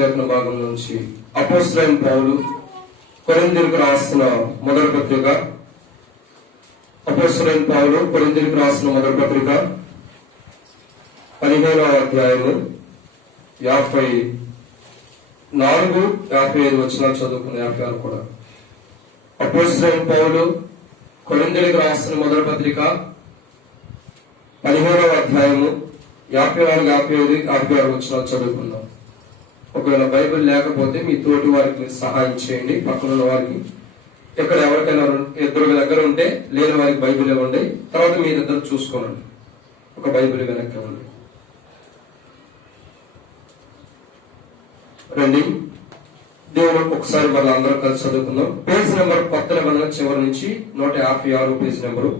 లేఖన భాగం నుంచి అపోస్తలుడైన పౌలు కొరింథీయులకు రాసిన మొదటి పత్రిక, అపోస్తలుడైన పౌలు కొరింథీయులకు రాసిన మొదటి పత్రిక 15వ అధ్యాయము 54, 55 వచనాలు చదువుకుని 56 కూడా. అపోస్తలుడైన పౌలు కొరింథీయులకు రాసిన మొదటి పత్రిక 15వ అధ్యాయము 54, 55, 56 వచనాలు చదువుకుందాం. ఒకవేళ బైబిల్ లేకపోతే మీ తోటి వారికి సహాయం చేయండి. పక్కన వారికి ఎక్కడ ఎవరికైనా ఇద్దరు దగ్గర ఉంటే లేని వారికి బైబిల్ ఇవ్వండి. తర్వాత మీ ఇద్దరు చూసుకోనండి. ఒక బైబిల్ వెనక్కి ఇవ్వండి. రండి, దేవుడు ఒకసారి మళ్ళీ అందరం కలిసి చదువుకుందాం. పేజ్ నెంబర్ కొత్త నిబంధన చివరి నుంచి 156 పేజ్ నెంబరు.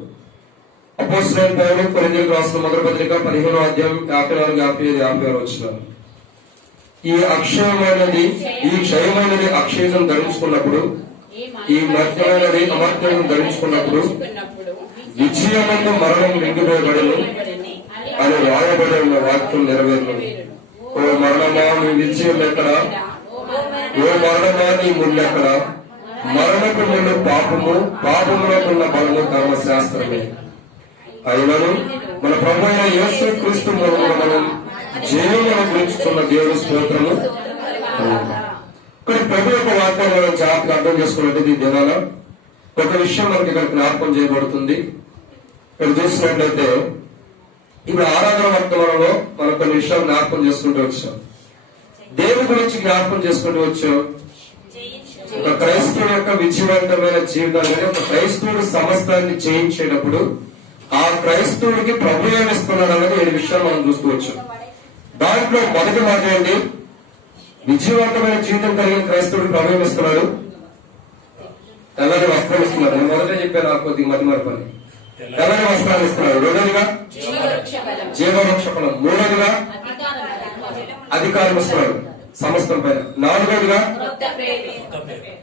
అపోస్తలుడైన పౌలు కొరింథీయులకు రాసిన మొదటి పత్రిక 15వ అధ్యాయం 54, 55, 56 వచనాలు. ఈ క్షయమైనది అక్షయజం ధరించుకున్నప్పుడు, ఈ మర్త్యమైనది అమర్త్యం ధరించుకున్నప్పుడు విజయమందు మరణం మింగిపోయబడను అని రాయబడి ఉన్న వాక్యం నెరవేరును. ఓ మరణమా నీ విజయం ఎక్కడా? ఓ మరణమా నీ ముళ్ళెక్కడ? మరణపు ముళ్ళు పాపము, పాపములకున్న బలము కర్మశాస్త్రమే. అయినను మన ప్రభు అయిన యేసు క్రీస్తు మూలమున మనం జీవమును గురించుకున్న దేవుడి స్తోత్రము. ఇక్కడ ప్రభు యొక్క వాక్యాన్ని మనం జాగ్రత్తగా అర్థం చేసుకున్నట్టు ఈ దినాల ఒక విషయం మనకి ఇక్కడ జ్ఞాపకం చేయబడుతుంది. ఇక్కడ చూసినట్లయితే ఇప్పుడు ఆరాధన వర్తమానంలో మనం కొన్ని విషయాలు జ్ఞాపకం చేసుకుంటూ వచ్చాం. దేవుడి గురించి జ్ఞాపకం చేసుకుంటూ వచ్చాం. ఒక క్రైస్తవుడు యొక్క విజయవంతమైన జీవితాన్ని, ఒక క్రైస్తవుడు సమస్తాన్ని చేయించేటప్పుడు ఆ క్రైస్తవుడికి ప్రభు ఏమిస్తున్నాడు అన్నది 7 విషయాలు మనం చూస్తూ వచ్చాం. దాంట్లో మొదటి మాట ఏంటి? విజయవంతమైన జీవితం కలిగిన క్రైస్తవుడికి ప్రభు ఏమిస్తున్నాడు? తెల్లని వస్త్రం ఇస్తున్నాడు. నేను మొదట చెప్పాను, నాకు కొద్దిగా మతి మరపని. తెల్లని వస్త్రాలు ఇస్తున్నాడు. రెండోదిగా జీవవృక్ష ఫలం. మూడోదిగా అధికారం ఇస్తున్నాడు సమస్తం పైన. నాలుగోదిగా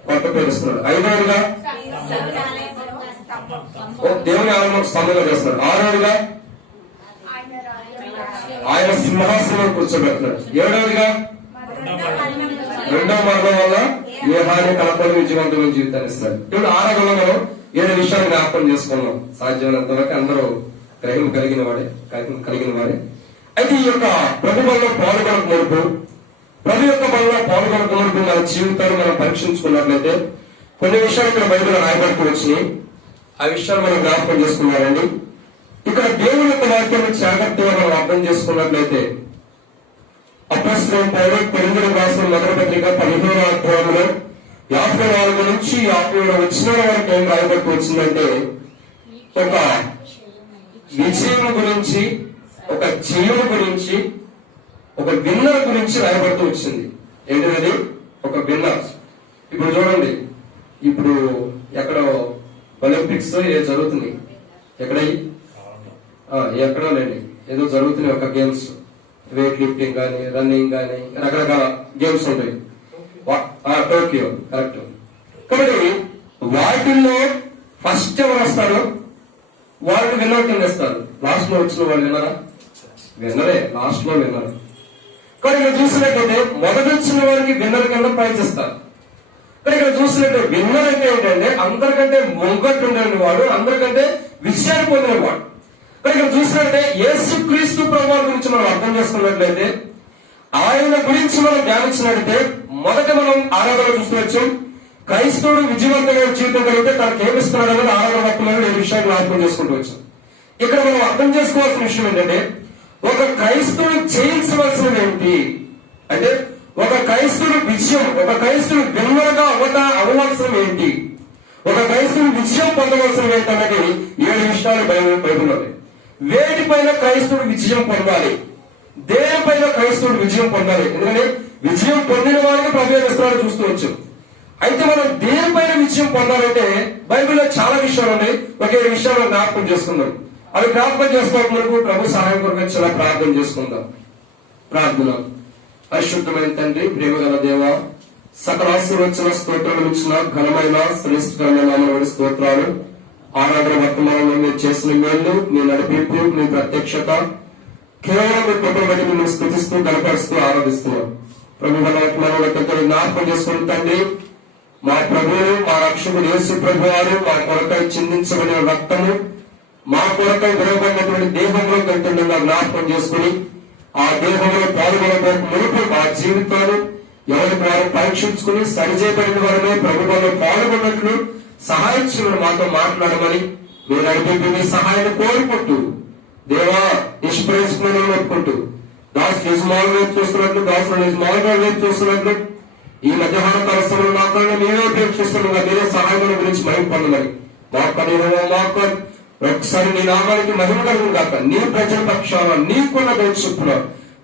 కొత్త పేరు ఇస్తున్నాడు. ఐదోదిగా దేవుని ఆలయం స్తంభంగా చేస్తున్నాడు. ఆరోదిగా ఆయన సింహాసనం కూర్చోబెడుతున్నాడు. ఏడవదిగా రెండవ మరణం వల్ల ఏ హాని కలపని విజయవంతమైన జీవితాన్ని ఇస్తాడు. ఇప్పుడు ఆరాధనలో మనం 7 విషయాలు జ్ఞాపకం చేసుకున్నాం. సాధ్యమైనంత వరకు అందరూ గ్రహం కలిగిన వాడే. అయితే ఈ యొక్క ప్రభు బలంలో పాల్గొనక మునుపు, ప్రభు యొక్క బలంలో పాల్గొనక మునుపు మన జీవితాన్ని మనం పరీక్షించుకున్నట్లయితే కొన్ని విషయాలు ఇక్కడ బైబిల్ రాయబడుతూ వచ్చినాయి. ఆ విషయాలు మనం జ్ఞాపకం చేసుకున్నారండి. ఇక్కడ దేవుని యొక్క వాక్యాన్ని జాగ్రత్తగా మనం అర్థం చేసుకున్నట్లయితే అపోస్తలుడైన పౌలు కొరింథీయులకు రాసిన మొదటి పత్రిక 15వ అధ్యాయంలో 54 నుంచి 57 వచనాల వరకు ఏం రాయబడుతూ వచ్చిందంటే ఒక విజయం గురించి, ఒక జయం గురించి, ఒక విన్నర్ గురించి రాయబడుతూ వచ్చింది. ఏంటిది? ఒక విన్నర్. ఇప్పుడు చూడండి, ఇప్పుడు ఎక్కడో ఒలింపిక్స్ జరుగుతున్నాయి. ఎక్కడో లేండి, ఏదో జరుగుతున్నాయి ఒక గేమ్స్, వెయిట్ లిఫ్టింగ్ కానీ, రన్నింగ్ కానీ, రకరకాల గేమ్స్ ఉంటాయి. Tokyo, correct. కాబట్టి వాటిల్లో ఫస్ట్ ఎవరు వస్తారు? వాళ్ళు విన్నర్ కింద ఇస్తారు. లాస్ట్ లో వచ్చిన వాళ్ళు విన్నరే, లాస్ట్ లో విన్నర్. కానీ ఇక్కడ చూసినట్టయితే మొదటి వచ్చిన వారికి విన్నర్ కింద ప్రైజ్ ఇస్తారు. కానీ ఇక్కడ చూసినట్టు విన్నర్ అంటే ఏంటంటే అందరికంటే ముంగట్టు ఉండే వాడు, అందరికంటే విజయాన్ని పొందిన వాడు. కానీ ఇక్కడ చూసినట్టే యేసు క్రీస్తు ప్రభువు గురించి మనం అర్థం చేసుకున్నట్లయితే, ఆయన గురించి మనం ధ్యానించినట్లయితే మొదట మనం ఆరాధన చూసుకోవచ్చు. క్రైస్తవుడు విజయవంతమైన జీవితం కలిగితే తనకు ఏమిస్తున్నాడు అనేది ఆరాధన వర్తమానంలో 7 విషయాలు జ్ఞాపకం చేసుకుంటూ వచ్చాం. ఇక్కడ మనం అర్థం చేసుకోవాల్సిన విషయం ఏంటంటే, ఒక క్రైస్తవుడు చేయించవలసినది ఏంటి అంటే, ఒక క్రైస్తవుడు విజయం, ఒక క్రైస్తవుడు విన్నరగా అవ్వవలసిన ఏంటి, ఒక క్రైస్తవుడు విజయం పొందవలసిన ఏంటి అన్నది 7 విషయాలు బైబిల్. వేటిపైన క్రైస్తవుడు విజయం పొందాలి, దేనిపైన క్రైస్తవుడు విజయం పొందాలి. ఎందుకంటే విజయం పొందిన వారికి ప్రభు విస్తరాలు చూస్తూ వచ్చాం. అయితే మనం దేనిపైన విజయం పొందాలంటే బైబిల్లో చాలా విషయాలు ఉన్నాయి. ఒక 7 విషయాలు జ్ఞాపకం చేసుకుందాం. అవి జ్ఞాపకం చేసుకోవడం వరకు ప్రభు సహాయం కొరకు చాలా ప్రార్థన చేసుకుందాం. ప్రార్థన. పరిశుద్ధమైన తండ్రి, ప్రేమగల దేవ, సకల ఆశీర్వచన స్తోత్రాలు ఇచ్చిన ఘనమైన శ్రేష్ఠకరమైన నామమున స్తోత్రాలు. ఆరాధన వర్తమానంలో మీరు చేసిన మేలు, మీ నడిపింపు, మీ ప్రత్యక్షత కేవలం మీ కృపను బట్టి మిమ్మల్ని స్తుతిస్తూ గణపరుస్తూ ఆరాధిస్తున్నాం. ప్రభు మనతో జ్ఞాపకం చేసుకుని తండ్రి, మా ప్రభువులు మా రక్షకుడు యేసు ప్రభు వారు మా కొరకై చిందించబడిన రక్తము, మా కొరకై విరవబడినటువంటి దేహంలో కంటుండగా జ్ఞాపకం చేసుకుని ఆ దేహంలో పాల్గొనడానికి మునుపు మా జీవితాలు ఎవరికి వారు పరీక్షించుకుని సరిచేయబడిన వారిలో ప్రభుత్వంలో పాల్గొన్నట్లు సహాయం చేయమని మాతో మాట్లాడమని మీరు నడిపి మీ సహాయాన్ని కోరుకుంటూ, దేవా నిష్ప్రయోజనం ఒప్పుకుంటూ, దాసు యజమానులు వైపు చూస్తున్నట్లు, దాసులు యజమానుల వైపు చూస్తున్నట్లు ఈ మధ్యాహ్న కాల మాత్రమే మేమే ఉపేక్షిస్తున్నాం. మీరే సహాయం గురించి మహిమ పొందమని మాకు ఒకసారి నీ నామానికి మహిమ కలుగును కాక, నీ ప్రజల పక్షాన నీకున్న దోషుప్పున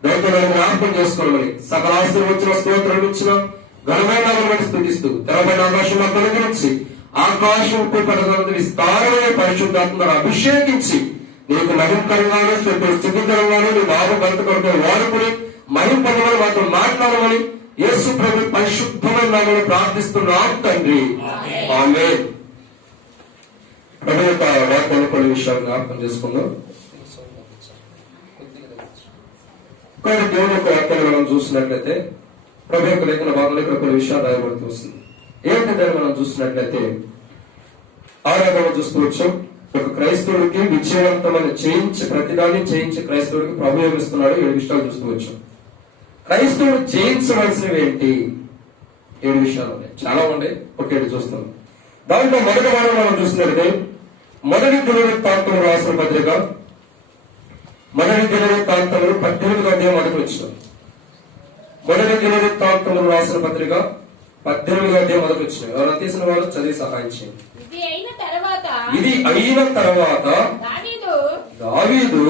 దైవలను జ్ఞాపకం చేసుకోవాలని సకల ఆశీర్వచన స్తోత్రం ఇచ్చిన ఘనమైన స్థుతిస్తూ తెరమైన ఆకాశం అనుగురించి ఆకాశం పడగలదు విస్తారమైన పరిశుద్ధాత్మను అభిషేకించి నీకు మహిమకరంగాను స్థితికరంగాను నీ నామ గంతకరంగా వాడుకుని మహిమ పొందమని మాతో మాట్లాడమని యేసు ప్రభు పరిశుద్ధమైన నామములో ప్రార్థిస్తున్నాం తండ్రి, ఆమేన్. ప్రభు యొక్క వాక్యాన్ని కొన్ని విషయాలు జ్ఞాపకం చేసుకుందాం. దేవుని యొక్క వాక్యాన్ని మనం చూసినట్లయితే ప్రభు యొక్క లేఖన భాగంలో ఇక్కడ కొన్ని విషయాలు రాయబడుతూ వస్తుంది. ఏంటంటే మనం చూసినట్లయితే ఆరాధన చూసుకోవచ్చు. ఒక క్రైస్తవుడికి విజయవంతమైన ప్రతిదాన్ని చేయించి క్రైస్తవుడికి ప్రభు ఏమిస్తున్నాడు 7 విషయాలు చూసుకోవచ్చు. క్రైస్తవుడు జయించవలసినవి ఏంటి? 7 విషయాలు ఉన్నాయి, చాలా ఉన్నాయి, ఒక 7 చూస్తాం. దాంట్లో మొదటి వారం మనం చూసినట్లయితే మొదటి దినవృత్తాంతములు రాసిన పత్రిక 18వ అధ్యాయం మొదటి వచ్చిన మొదటి దినవృత్తాంతములు రాసిన పత్రిక 18వ అధ్యాయం మొదటి వచ్చిన ఎవరైనా తీసిన వాళ్ళు చదివి సహాయం చేయండి. ఇది అయిన తర్వాత దావీదు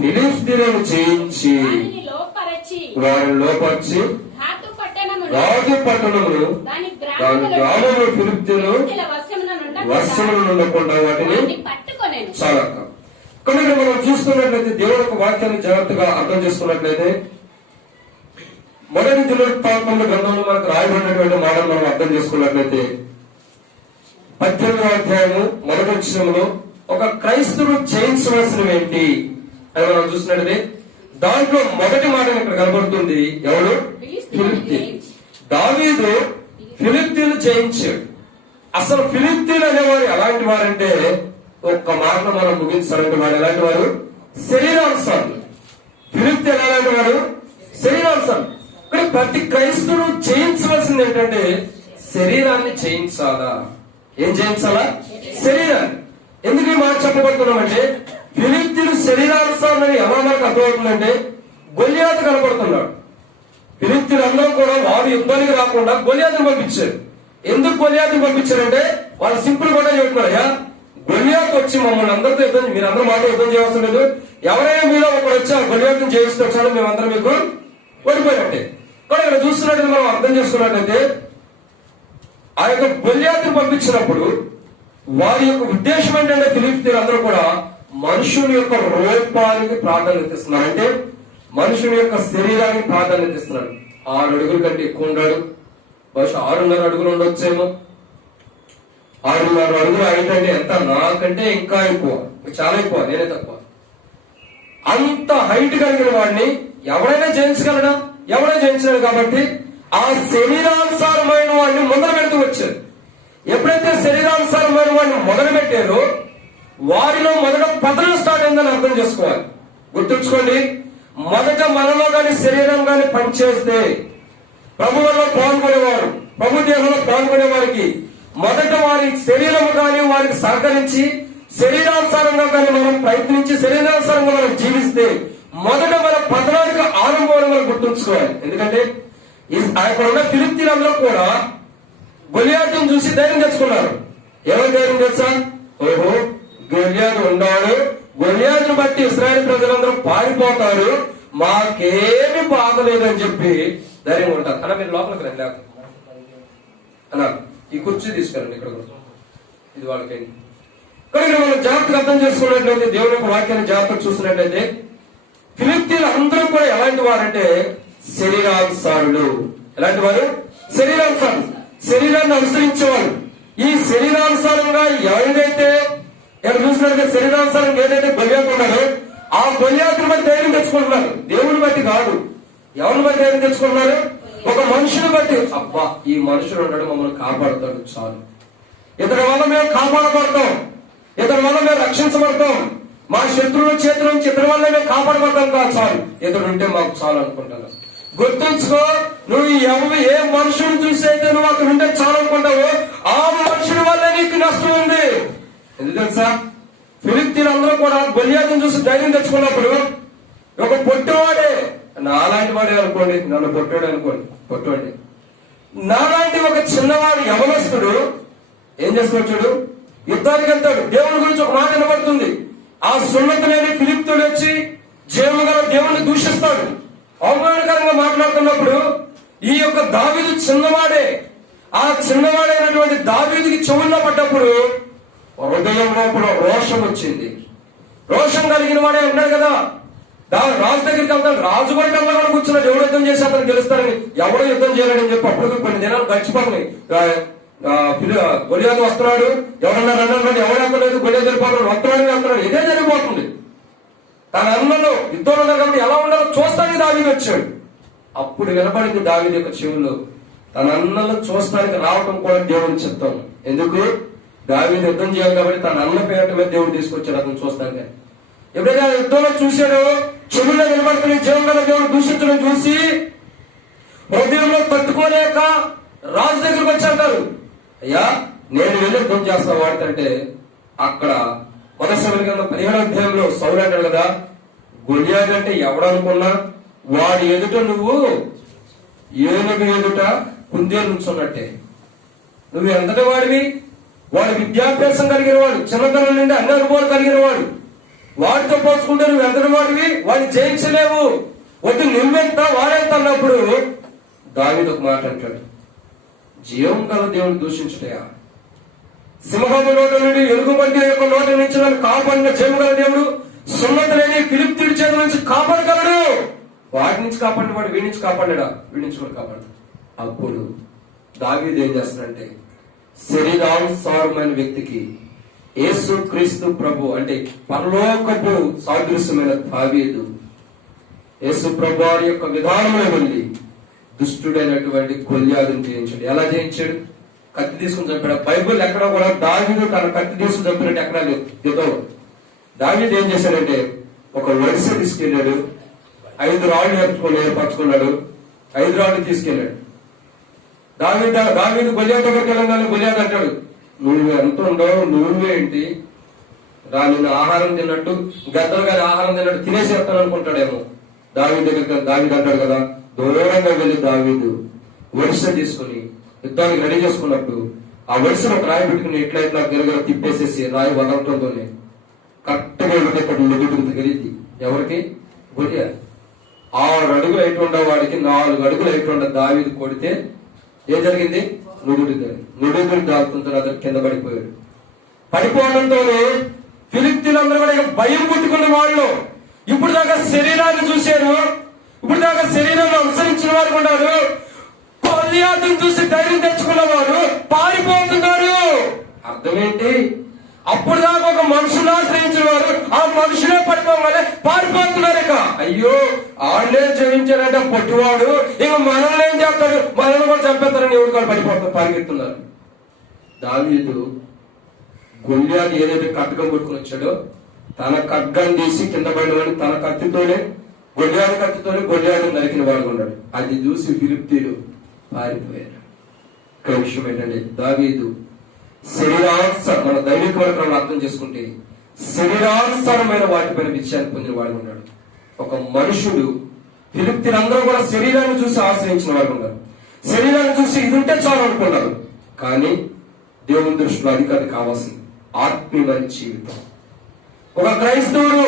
ఫిలిష్తీయులను జయించి వారిని లోపరిచి రాజు పట్టణమును దాని గ్రామంలో ఫిలిష్తీయులు వశమున ఉండకుండా వాటిని చాలా. కనుక మనం చూస్తున్నట్లయితే దేవుడి యొక్క వాక్యాన్ని జాగ్రత్తగా అర్థం చేసుకున్నట్లయితే మొదటి దినవృత్తాంతముల గ్రంథంలో మనకు రాయబడినటువంటి మాటలు మనం అర్థం చేసుకున్నట్లయితే 18వ అధ్యాయము మొదటి వచనంలో ఒక క్రైస్తవుడు జయించవలసినవి ఏంటి అని మనం చూసినట్లయితే దాంట్లో మొదటి మాట ఇక్కడ కనబడుతుంది. ఎవరు? ఫిలిష్తీయులు. దావీదు ఫిలిష్తీయులు జయించాడు. అసలు ఫిలిష్తీయులు అనేవారు ఎలాంటి వారంటే ఒక్క మాటలో మనం ముగించాలంటే వాడు ఎలాంటి వారు? శరీరానుసారులు. ఫిలిష్తీయులు ఎలాంటి వారు? శరీరానుసారులు. కానీ ప్రతి క్రైస్తవుడు జయించవలసింది ఏంటంటే శరీరాన్ని జయించాలా. ఏం జయించాలా? శరీరాన్ని. ఎందుకు ఈ మాట చెప్పబడుతున్నామంటే ఫిలిష్తీయులు శరీరానుసారులని ఎలా మనకు అర్థమవుతుందంటే గొల్యాతు కనపడుతున్నాడు. ఫిలిష్తీయులు అందరూ కూడా వారు యుద్ధానికి రాకుండా గొల్యాతును పంపించారు. ఎందుకు గొల్యాతును పంపించారంటే వాళ్ళు సింపుల్ కూడా చెబుతున్నారు, అయ్యా గొల్యాతు వచ్చి మమ్మల్ని అందరితో యుద్ధం, మీరు అందరూ మాట యుద్ధం చేయవలసిన లేదు, ఎవరైనా మీలో ఒకరు వచ్చి ఆ గొల్యాతును చేయిస్తూ వచ్చాడో మేమందరం మీకు ఓడిపోయినట్టే. కానీ ఇక్కడ చూస్తున్నట్టు మనం అర్థం చేసుకున్నట్లయితే ఆ యొక్క గొల్యాతును పంపించినప్పుడు వారి యొక్క ఉద్దేశం ఏంటంటే ఫిలిష్తీయులు అందరూ కూడా మనుషుని యొక్క రూపానికి ప్రాధాన్యత ఇస్తున్నారు. అంటే మనుషుని యొక్క శరీరానికి ప్రాధాన్యత ఇస్తున్నారు. 6 అడుగుల కంటే ఎక్కువ ఉన్నాడు, బహుశా 6.5 అడుగులు ఉండొచ్చేమో. 6.5 అడుగులు ఏంటంటే ఎంత? నాకంటే ఇంకా ఎక్కువ, చాలా ఎక్కువ, నేనే తక్కువ. అంత హైట్ కలిగిన వాడిని ఎవరైనా జయించగలడా? ఎవరైనా జయించలేడు. కాబట్టి ఆ శరీరానుసారమైన వాడిని మొదలు పెడుతూ వచ్చారు. ఎప్పుడైతే శరీరానుసారమైన వాడిని మొదలు పెట్టారో వారిలో మొదట పతనం స్టార్ట్ అయిందని అర్థం చేసుకోవాలి. గుర్తుంచుకోండి, మొదట మనలో గాని శరీరం గాని పనిచేస్తే ప్రభువులో పాల్గొనేవారు, ప్రభు దేహంలో పాల్గొనే వారికి మొదట వారి శరీరం కానీ వారికి సహకరించి శరీరానుసారంగా కానీ మనం ప్రయత్నించి శరీరానుసారంగా మనం జీవిస్తే మొదట మన పతనానికి ఆరంభం మనం గుర్తుంచుకోవాలి. ఎందుకంటే అక్కడ ఉన్న ఫిలిష్తీయులందరూ కూడా గొల్యాతును చూసి ధైర్యం తెచ్చుకున్నారు. ఎవరు ధైర్యం తెచ్చా? ఓహో గొల్యాతు ఉన్నాడు, గొల్యాతును బట్టి ఇశ్రాయేలు ప్రజలందరూ పారిపోతారు, మాకేమి బాధ లేదని చెప్పి ధైర్యం ఉంటారు. అన్న మీరు లోపలికి రండి, అన్న ఈ కుర్చీ తీసుకురండి, ఇక్కడ ఇది వాళ్ళకి. కానీ మనం జాగ్రత్తగా అర్థం చేసుకున్నట్లయితే దేవుని యొక్క వాక్యాన్ని జాగ్రత్తగా చూసినట్లయితే ఫిలిష్తీయులు అందరూ కూడా ఎలాంటి వారంటే శరీరానుసారులు. ఎలాంటి వారు? శరీరానుసారులు, శరీరాన్ని అనుసరించేవారు. ఈ శరీరానుసారంగా ఎవరిదైతే ఇక్కడ చూసినట్లయితే శరీరానుసారంగా ఏదైతే గొల్యాతు ఉన్నారో ఆ గొల్యాతుని బట్టి ధైర్యం తెచ్చుకుంటున్నారు. దేవుని బట్టి కాదు. ఎవరిని బట్టి ధైర్యం తెచ్చుకున్నారు? ఒక మనుషుని బట్టి, అబ్బా ఈ మనుషుడు ఉన్నాడు, మమ్మల్ని కాపాడుతాడు చాలు. ఇతని వల్ల మేము కాపాడబడతాం, ఇతని వల్ల మేము రక్షించబడతాం, మా శత్రువుల చేతుల నుంచి ఇతని వల్ల మేము కాపాడబడతాం కాదు, చాలు ఇతడు ఉంటే మాకు చాలు అనుకుంటాను. గుర్తుంచుకో, నువ్వు ఏ మనుషుని చూసి అయితే నువ్వు అతను ఉంటే చాలు అనుకుంటావు, ఆ మనుషుడి వల్ల నీకు నష్టం ఉంది. ఎందుకు తెలుసా? ఫిలిష్తీయులందరూ కూడా గొలియాతును చూసి ధైర్యం తెచ్చుకున్నప్పుడు ఒక పొట్టివాడే, నాలాంటి వాడే అనుకోండి, నన్ను పొట్టాడు అనుకోండి, పొట్టవాడి నాలాంటి ఒక చిన్నవాడు యవనస్తుడు ఏం చేస్తున్నాడు చూడు, యుద్ధానికి వెళ్తాడు. దేవుని గురించి ఒక మాట వినబడుతుంది, ఆ సున్నతి లేని ఫిలిష్తీయుడు వచ్చి జీవము గల దేవుని దూషిస్తాడు, అవమానకరంగా మాట్లాడుతున్నప్పుడు ఈ యొక్క దావీదు చిన్నవాడే, ఆ చిన్నవాడైనటువంటి దావీదుకి చెవుల్లో పడ్డప్పుడు హృదయం లోపల రోషం వచ్చింది. రోషం కలిగిన వాడే అంటాడు కదా, రాజు దగ్గరికి వెళ్తాడు, రాజు కూడా కళ్ళ కూర్చున్నాడు, ఎవరు యుద్ధం చేసి అతను గెలుస్తారని, ఎవడో యుద్ధం చేయాలని చెప్పి అప్పుడు కొన్ని దినాలు గడిచిపోతున్నాయి. గొలియాతు వస్తున్నాడు, ఎవరన్నా రన్నాడు, ఎవరెక్కలేదు, గొలియాతు వెళ్ళిపోతున్నాడు, వస్తున్నాడు, ఇదే జరిగిపోతుంది. తన అన్నలు యుద్ధంలో ఉన్నారు కాబట్టి ఎలా ఉండాలో చూస్తానికి దావీదు వచ్చాడు. అప్పుడు వినపడింది దావీదు యొక్క చెవుల్లో, తన అన్నలు చూస్తానికి రావటం కూడా దేవుని చిత్తం. ఎందుకు? దావీదు యుద్ధం చేయాలి కాబట్టి తన అన్న పేట మీద దేవుడు తీసుకొచ్చాడు అతను చూస్తానికి. ఎప్పుడైతే ఆ యుద్ధంలో చూశాడో చెవుల్లో వినపడుతున్న జీవం గల దేవుడు దూషించడం చూసి హృదయంలో తట్టుకోలేక రాజు దగ్గరకు వచ్చి అంటారు, అయ్యా నేను వెళ్ళి యుద్ధం చేస్తా వాడికంటే. అక్కడ 1 సమూయేలు గ్రంథం 15వ అధ్యాయంలో సౌలు అంటాడు కదా, గొలియాతు అంటే ఎవడనుకున్నా వాడి ఎదుట నువ్వు ఏనుగు ఎదుట కుందేలు నుంచున్నట్టే. నువ్వు ఎంతటి వాడివి? వాడు విద్యాభ్యాసం కలిగిన వాడు, చిన్నతనం నుండి అన్ని అనుభవాలు కలిగిన వాడు, వాడితో పోల్చుకుంటే నువ్వు ఎంతటి వాడివి, వాడిని జయించలేవు, వద్దు నువ్వెంత వాడెంత అన్నప్పుడు దావీదు ఒక మాట అంటాడు, జీవం గల దేవుని దూషించుటయా, సింహము నోట నుండి ఎలుగుబంటి యొక్క నోట నుంచి నన్ను కాపాడిన జీవం గల దేవుడు సున్నతి లేని ఫిలిష్తీయుడి చేతుల నుంచి కాపాడగలడు. వాడి నుంచి కాపాడిన వాడు వీడి నుంచి కాపాడా, వీడి నుంచి కూడా కాపాడు. అప్పుడు దావీదు ఏం చేస్తాడంటే, శరీరానుసారమైన వ్యక్తికి యేసు క్రీస్తు ప్రభు అంటే పరలోకపు సాదృశ్యమైన దావీదు యేసు ప్రభు వారి యొక్క విధానంలో వెళ్ళి దుష్టుడైనటువంటి గొలియాతును జయించాడు. ఎలా జయించాడు? కత్తి తీసుకుని చంపాడు. బైబుల్ ఎక్కడ కూడా దావీదు తన కత్తి తీసుకుని చంపినట్టు ఎక్కడా లేదు. యుద్ధంలో దావీదు ఏం చేశాడంటే, ఒక వరుస తీసుకెళ్లాడు, 5 రాళ్లు ఏర్పరచుకున్నాడు, 5 రాళ్లు తీసుకెళ్లాడు. దావీదు గొలియాతు దగ్గరికి వెళ్ళగానే గొలియాతు అంటాడు, నువ్వు ఎంత ఉండవు, నువ్వేంటి నిన్ను ఆహారం తిన్నట్టు, గద్దలు కానీ ఆహారం తిన్నట్టు తినేసేస్తాను అనుకుంటాడేమో. దావీదు అంటాడు కదా, దూరంగా వెళ్ళి దావీదు వరుస తీసుకుని యుద్ధానికి రెడీ చేసుకున్నప్పుడు ఆ వరుసను ఒక రాయి పెట్టుకుని ఎట్లా గిరగర తిప్పేసేసి రాయి వదలటంతోనే కరెక్ట్గా ఇక్కడ నుదుటికి తగిలింది. ఎవరికి? గొలియాతు. 6 అడుగులు అయితుండ వాడికి 4 అడుగులు అయితుండ దావీదు కొడితే ఏం జరిగింది? నుడుగులు దాల్తుంటే అతను కింద పడిపోయాడు. పడిపోవడంతోనే ఫిలిష్తీయులందరూ కూడా భయం పుట్టుకున్న వాళ్ళు. ఇప్పుడు దాకా శరీరాన్ని చూశారు, ఇప్పుడు దాకా శరీరాన్ని అనుసరించిన వారు ఉన్నారు, గొలియాతును చూసి ధైర్యం తెచ్చుకున్న వారు పారిపోతున్నారు. అర్థం ఏంటి? అప్పుడు దాకా ఒక మనుషులు ఆశ్రయించిన వారు ఆ మనుషులే పడిపోగానే పారిపోతున్నారు. ఇక అయ్యో ఆళ్లే జయించారంటే పొట్టివాడు, ఇక మనల్ని ఏం చేస్తాడు, మనల్ని కూడా చంపేస్తారని ఎవరు కూడా పరిగెత్తున్నారు. దావీదు గొలియాతు ఏదైతే ఖడ్గం కొట్టుకుని వచ్చాడో తన ఖడ్గం తీసి కింద పడిన తన కత్తితోనే గొలియాతు నరికిన వాడు ఉన్నాడు. అది చూసి ఫిలిష్తీయులు పారిపోయారు. ఇక్కడ విషయం ఏంటంటే, దావీదు మన దైవిక వర్గాలను అర్థం చేసుకుంటే శరీరానుసారమైన వాటిపైన విజయాన్ని పొందిన వాడు ఉన్నాడు. ఒక మనుషుడు, ఫిలిష్తీయులందరూ కూడా శరీరాన్ని చూసి ఆశ్రయించిన వాడు ఉన్నారు, శరీరాన్ని చూసి ఇది ఉంటే చాలు అనుకున్నారు. కానీ దేవుని దృష్టిలో అది కావాల్సింది ఆత్మీయమైన జీవితం. ఒక క్రైస్తవుడు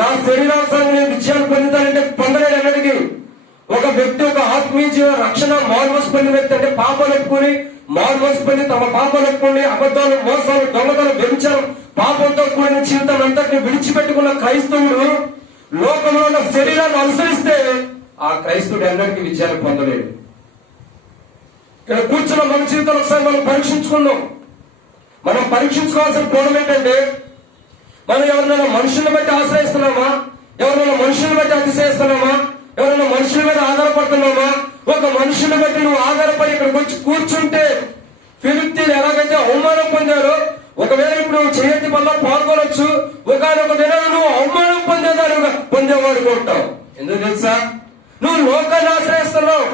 నా శరీరానుసారంగా విజయాన్ని పొందుతానంటే పొందలేడు అన్నటికి. ఒక వ్యక్తి ఒక ఆత్మీయ జీవన రక్షణ మారుమోసు పొందిన వ్యక్తి అంటే పాపాలు ఒప్పుకొని మారుమోసు పొంది తమ పాపాలు ఒప్పుకొని అబద్ధాలు, మోసాలు, దొంగతనం, వ్యభిచారం, పాపంతో కూడిన జీవితం అంతటిని విడిచిపెట్టుకున్న క్రైస్తవుడు లోకంలో ఉన్న శరీరాన్ని అనుసరిస్తే ఆ క్రైస్తవుడు ఎన్నటికీ విజయాన్ని పొందలేడు. ఇక్కడ కూర్చున్న మన జీవితంలో ఒకసారి మనం పరీక్షించుకుందాం. మనం పరీక్షించుకోవాల్సిన కోణం ఏంటంటే, మనం ఎవరినైనా మనుషుల్ని బట్టి ఆశ్రయిస్తున్నామా, ఎవరినైనా మనుషుల్ని బట్టి అతిశయిస్తున్నామా, ఎవరైనా మనుషుల మీద ఆధారపడుతున్నావా? ఒక మనుషుని బట్టి నువ్వు ఆధారపడి ఇక్కడికి వచ్చి కూర్చుంటే ఫిలిష్తీయులు ఎలాగైతే అవమానం పొందారో, ఒకవేళ ఇప్పుడు నువ్వు చేయతి వల్ల పాల్గొనొచ్చు, ఒకనొక దినాన్ని నువ్వు అవమానం పొందేవాడు ఉంటావు. ఎందుకు తెలుసా? నువ్వు లోకాన్ని ఆశ్రయిస్తున్నావు.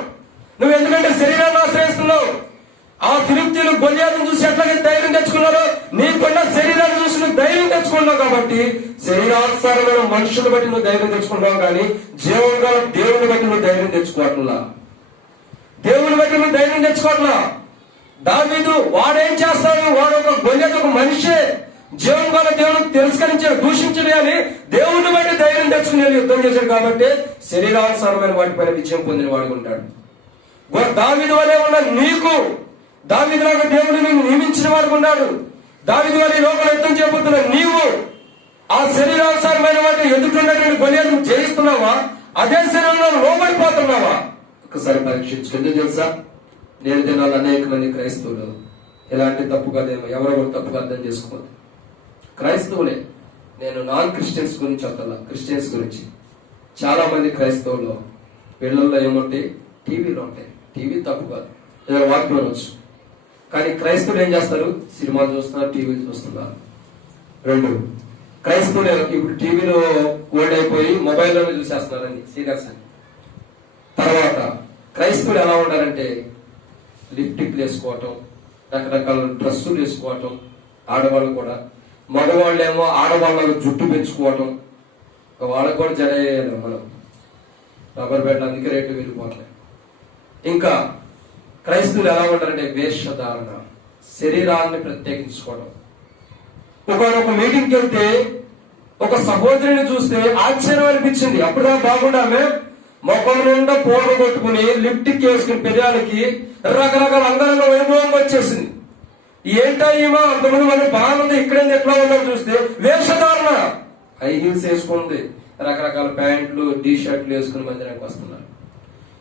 నువ్వు ఎందుకంటే శరీరాన్ని ఆశ్రయిస్తున్నావు. ఆ ఫిలిష్తీయులు గొల్యాతును చూసి ఎట్లాగే ధైర్యం తెచ్చుకున్నారో, నీకున్న శరీరాన్ని చూసి నువ్వు ధైర్యం తెచ్చుకున్నావు. కాబట్టి శరీరానుసారమైన మనుషులు బట్టి నువ్వు ధైర్యం తెచ్చుకుంటావు, కానీ జీవం గల దేవుని బట్టి నువ్వు ధైర్యం తెచ్చుకోవట్లా. దేవుని బట్టి నువ్వు ధైర్యం తెచ్చుకోవట్లా. దావీదు వాడేం చేస్తాడు? వాడు ఒక గొల్యాతు ఒక మనిషే, జీవం గల దేవుని తిరస్కరించాడు, దూషించడు, అని దేవుని బట్టి ధైర్యం తెచ్చుకుని యుద్ధం చేశాడు. కాబట్టి శరీరానుసారమైన వాటిపైన విజయం పొందిన వాడు ఉంటాడు. దావీదు వలె ఉన్న నీకు, దావీదులాగా దేవుడు నీవు నియమించిన వాడు ఉన్నాడు. దావీదు వలె లోపల యుద్ధం చేయబోతున్న నీవు ఆ శరీరానుసారమైన వాటిని ఎదుర్కొన్నటువంటి గొల్యాతును జయిస్తున్నావా? అదే శరీరంలో లోబడిపోతున్నావా? ఒకసారి పరీక్షించుకుంటే తెలుసా, నేను దినాలు అనేక మంది క్రైస్తవులు ఎలాంటి తప్పుగా ఎవరో తప్పుగా అర్థం చేసుకోవద్దు. క్రైస్తవులే, నేను నాన్ క్రిస్టియన్స్ గురించి చెప్తాను, క్రిస్టియన్స్ గురించి. చాలా మంది క్రైస్తవులు పిల్లల్లో ఏముంటాయి? టీవీలో ఉంటాయి. టీవీ తప్పు కాదు, ఏదైనా వాక్యం అనొచ్చు. కానీ క్రైస్తవులు ఏం చేస్తారు? సినిమాలు చూస్తున్నారు, టీవీలు చూస్తున్నారు. రెండు, క్రైస్తవులు ఇప్పుడు టీవీలో ఓల్డ్ అయిపోయి మొబైల్లోనే చూసేస్తున్నారని సీరియస్ అని. తర్వాత క్రైస్తవులు ఎలా ఉండాలంటే లిప్టిక్లు వేసుకోవటం, రకరకాల డ్రెస్సులు వేసుకోవటం, ఆడవాళ్ళు కూడా. మగవాళ్ళేమో ఆడవాళ్ళకు జుట్టు పెంచుకోవటం, వాళ్ళకు కూడా జడేయాలి మనం, రబ్బర్ బ్యాండ్, అందుకే రేట్లు వెళ్ళిపోతాయి. ఇంకా క్రైస్తవులు ఎలా ఉంటారంటే వేషధారణ, శరీరాన్ని ప్రత్యేకించుకోవడం. ఒక మీటింగ్కి వెళ్తే ఒక సహోదరిని చూస్తే ఆశ్చర్యం అనిపించింది. అప్పుడు బాగుండామే మొక్కల నిండా పూట కొట్టుకుని లిప్టిక్ వేసుకుని పెదాలకి రకరకాల అంగరంగ వైభవం వచ్చేసింది. ఏంటో ఈమా అంతమంది మన బాగుంది, ఇక్కడేంది ఎట్లా ఉందో చూస్తే వేషధారణ, హై హీల్స్ వేసుకుంది, రకరకాల ప్యాంట్లు టీ షర్ట్లు వేసుకుని మందిరానికి వస్తున్నారు.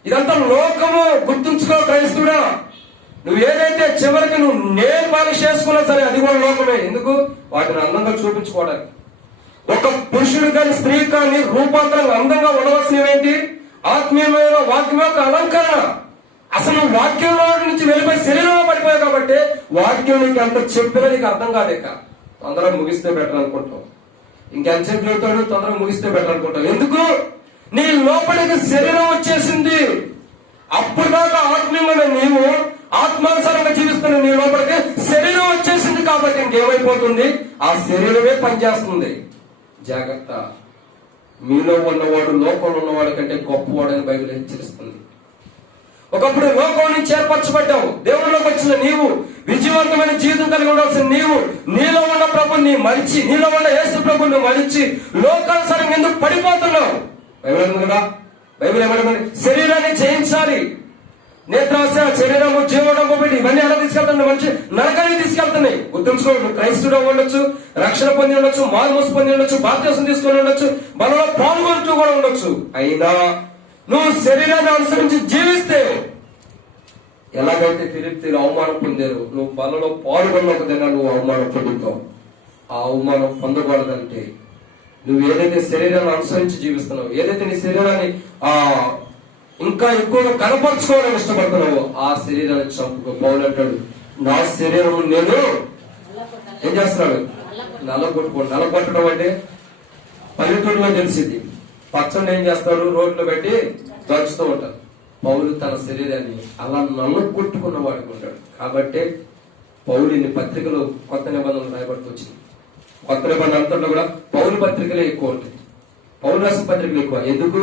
ఇదంతా లోకము. గుర్తుంచుకో క్రైస్తవుడా, నువ్వు ఏదైతే చివరికి నువ్వు నేల్ పాలిష్ చేసుకున్నా సరే అది కూడా లోకమే. ఎందుకు? వాటిని అందంగా చూపించుకోవడానికి. ఒక పురుషుడు కానీ స్త్రీ కానీ రూపాంతరం అందంగా ఉండవలసినవి ఏంటి? ఆత్మీయమైన వాక్యం యొక్క అలంకరణ. అసలు వాక్యంలో నుంచి వెళ్ళిపోయి శరీరంలో పడిపోయావు కాబట్టి వాక్యం నీకు ఎంత చెప్పినా నీకు అర్థం కాదేక. తొందరగా ముగిస్తే బెటర్ అనుకుంటావు. ఇంకెంత చెప్తాడు? తొందరగా ముగిస్తే బెటర్ అనుకుంటావు. ఎందుకు? నీ లోపలికి శరీరం వచ్చేసింది. అప్పుడు దాకా ఆత్మీయమైన నీవు ఆత్మానుసారంగా జీవిస్తున్న నీ లోపలికి శరీరం వచ్చేసింది. కాబట్టి ఇంకేమైపోతుంది? ఆ శరీరమే పనిచేస్తుంది. జాగ్రత్త. మీలో ఉన్నవాడు లోకంలో ఉన్నవాడు కంటే గొప్పవాడని బైబిల్ హెచ్చరిస్తుంది. ఒకప్పుడు లోకం నుంచి ఏర్పరచబడ్డావు. దేవుళ్ళలోకి వచ్చిన నీవు విజయవంతమైన జీవితం కలిగి ఉండాల్సిన నీవు నీలో ఉన్న ప్రభుని మరిచి, నీలో ఉన్న యేసు ప్రభుని మరిచి లోకానుసారంగా ఎందుకు పడిపోతున్నావు? బైబిల్ ఉంది కదా, బైబిల్ ఏమంటుంది? శరీరాన్ని జయించాలి. నేత్రాశ, శరీరము, జీవడము పెట్టి ఇవన్నీ ఎలా తీసుకెళ్తున్నాయి? మనిషి నరకానికి తీసుకెళ్తున్నాయి. గుర్తుంచుకో, నువ్వు క్రైస్తవుడు ఉండొచ్చు, రక్షణ పొంది ఉండొచ్చు, మారుమోసు పొంది ఉండొచ్చు, బాప్తిసం తీసుకొని ఉండొచ్చు, బలలో పాల్గొంటూ కూడా ఉండొచ్చు. అయినా నువ్వు శరీరాన్ని అనుసరించి జీవిస్తే ఎలాగైతే ఫిలిష్తీయులు అవమానం పొందారు, నువ్వు బలలో పాల్గొన్న దిన నువ్వు అవమానం పొందుతావు. ఆ అవమానం పొందకూడదంటే నువ్వు ఏదైతే శరీరాన్ని అనుసరించి జీవిస్తున్నావు, ఏదైతే నీ శరీరాన్ని ఇంకా ఎక్కువగా కనపరచుకోవాలని ఇష్టపడుతున్నావు, ఆ శరీరాన్ని చంపుకో. పౌలు అంటాడు, నా శరీరం నేను ఏం చేస్తున్నాడు? నల్లగొట్టుకోండి. నల్లగొట్టడం అంటే పల్లెటూరులో తెలిసింది. పచ్చని ఏం చేస్తారు? రోడ్లు పెట్టి దంచుతూ ఉంటారు. పౌలు తన శరీరాన్ని అలా నల్లగొట్టుకున్న వాడికి ఉంటాడు. కాబట్టి పౌలుని పత్రికలు కొత్త నిబంధనలు రాయబడుతూ వచ్చింది. కొత్త నిబంధన అంతట్లో కూడా పౌలు పత్రికలే ఎక్కువ ఉంటాయి. పౌలు రాసిన పత్రికలు ఎక్కువ. ఎందుకు?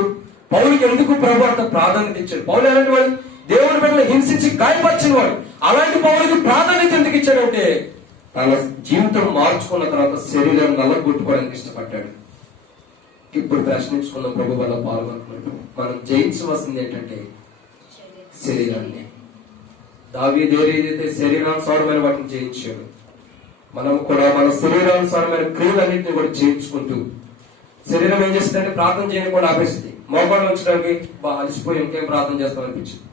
పౌలుకి ఎందుకు ప్రభు అంత ప్రాధాన్యత ఇచ్చాడు? పౌలు ఎలాంటి వాడు? దేవుని బిడ్డలు హింసించి గాయపరిచిన వాడు. అలాంటి పౌలుకి ప్రాధాన్యత ఎందుకు ఇచ్చాడంటే తన జీవితం మార్చుకున్న తర్వాత శరీరాన్ని నల్లగొట్టుకోవడానికి ఇష్టపడ్డాడు. ఇప్పుడు ప్రశ్నించుకున్న ప్రభు వల్ల పాల్గొంటున్నాడు. మనం జయించవలసింది ఏంటంటే శరీరాన్ని. దావీదు ఏదైతే శరీరానుసారమైన వాటిని జయించాడు, మనం కూడా మన శరీరానుసారమైన క్రియలన్నింటినీ కూడా జయించుకుంటూ, శరీరం ఏం చేస్తుందంటే ప్రార్థన చేయని కూడా ఆపేస్తుంది. మోకాళ్ళు ఉంచడానికి అలసిపోయి ఇంకేం ప్రార్థన చేస్తాం అనిపించింది.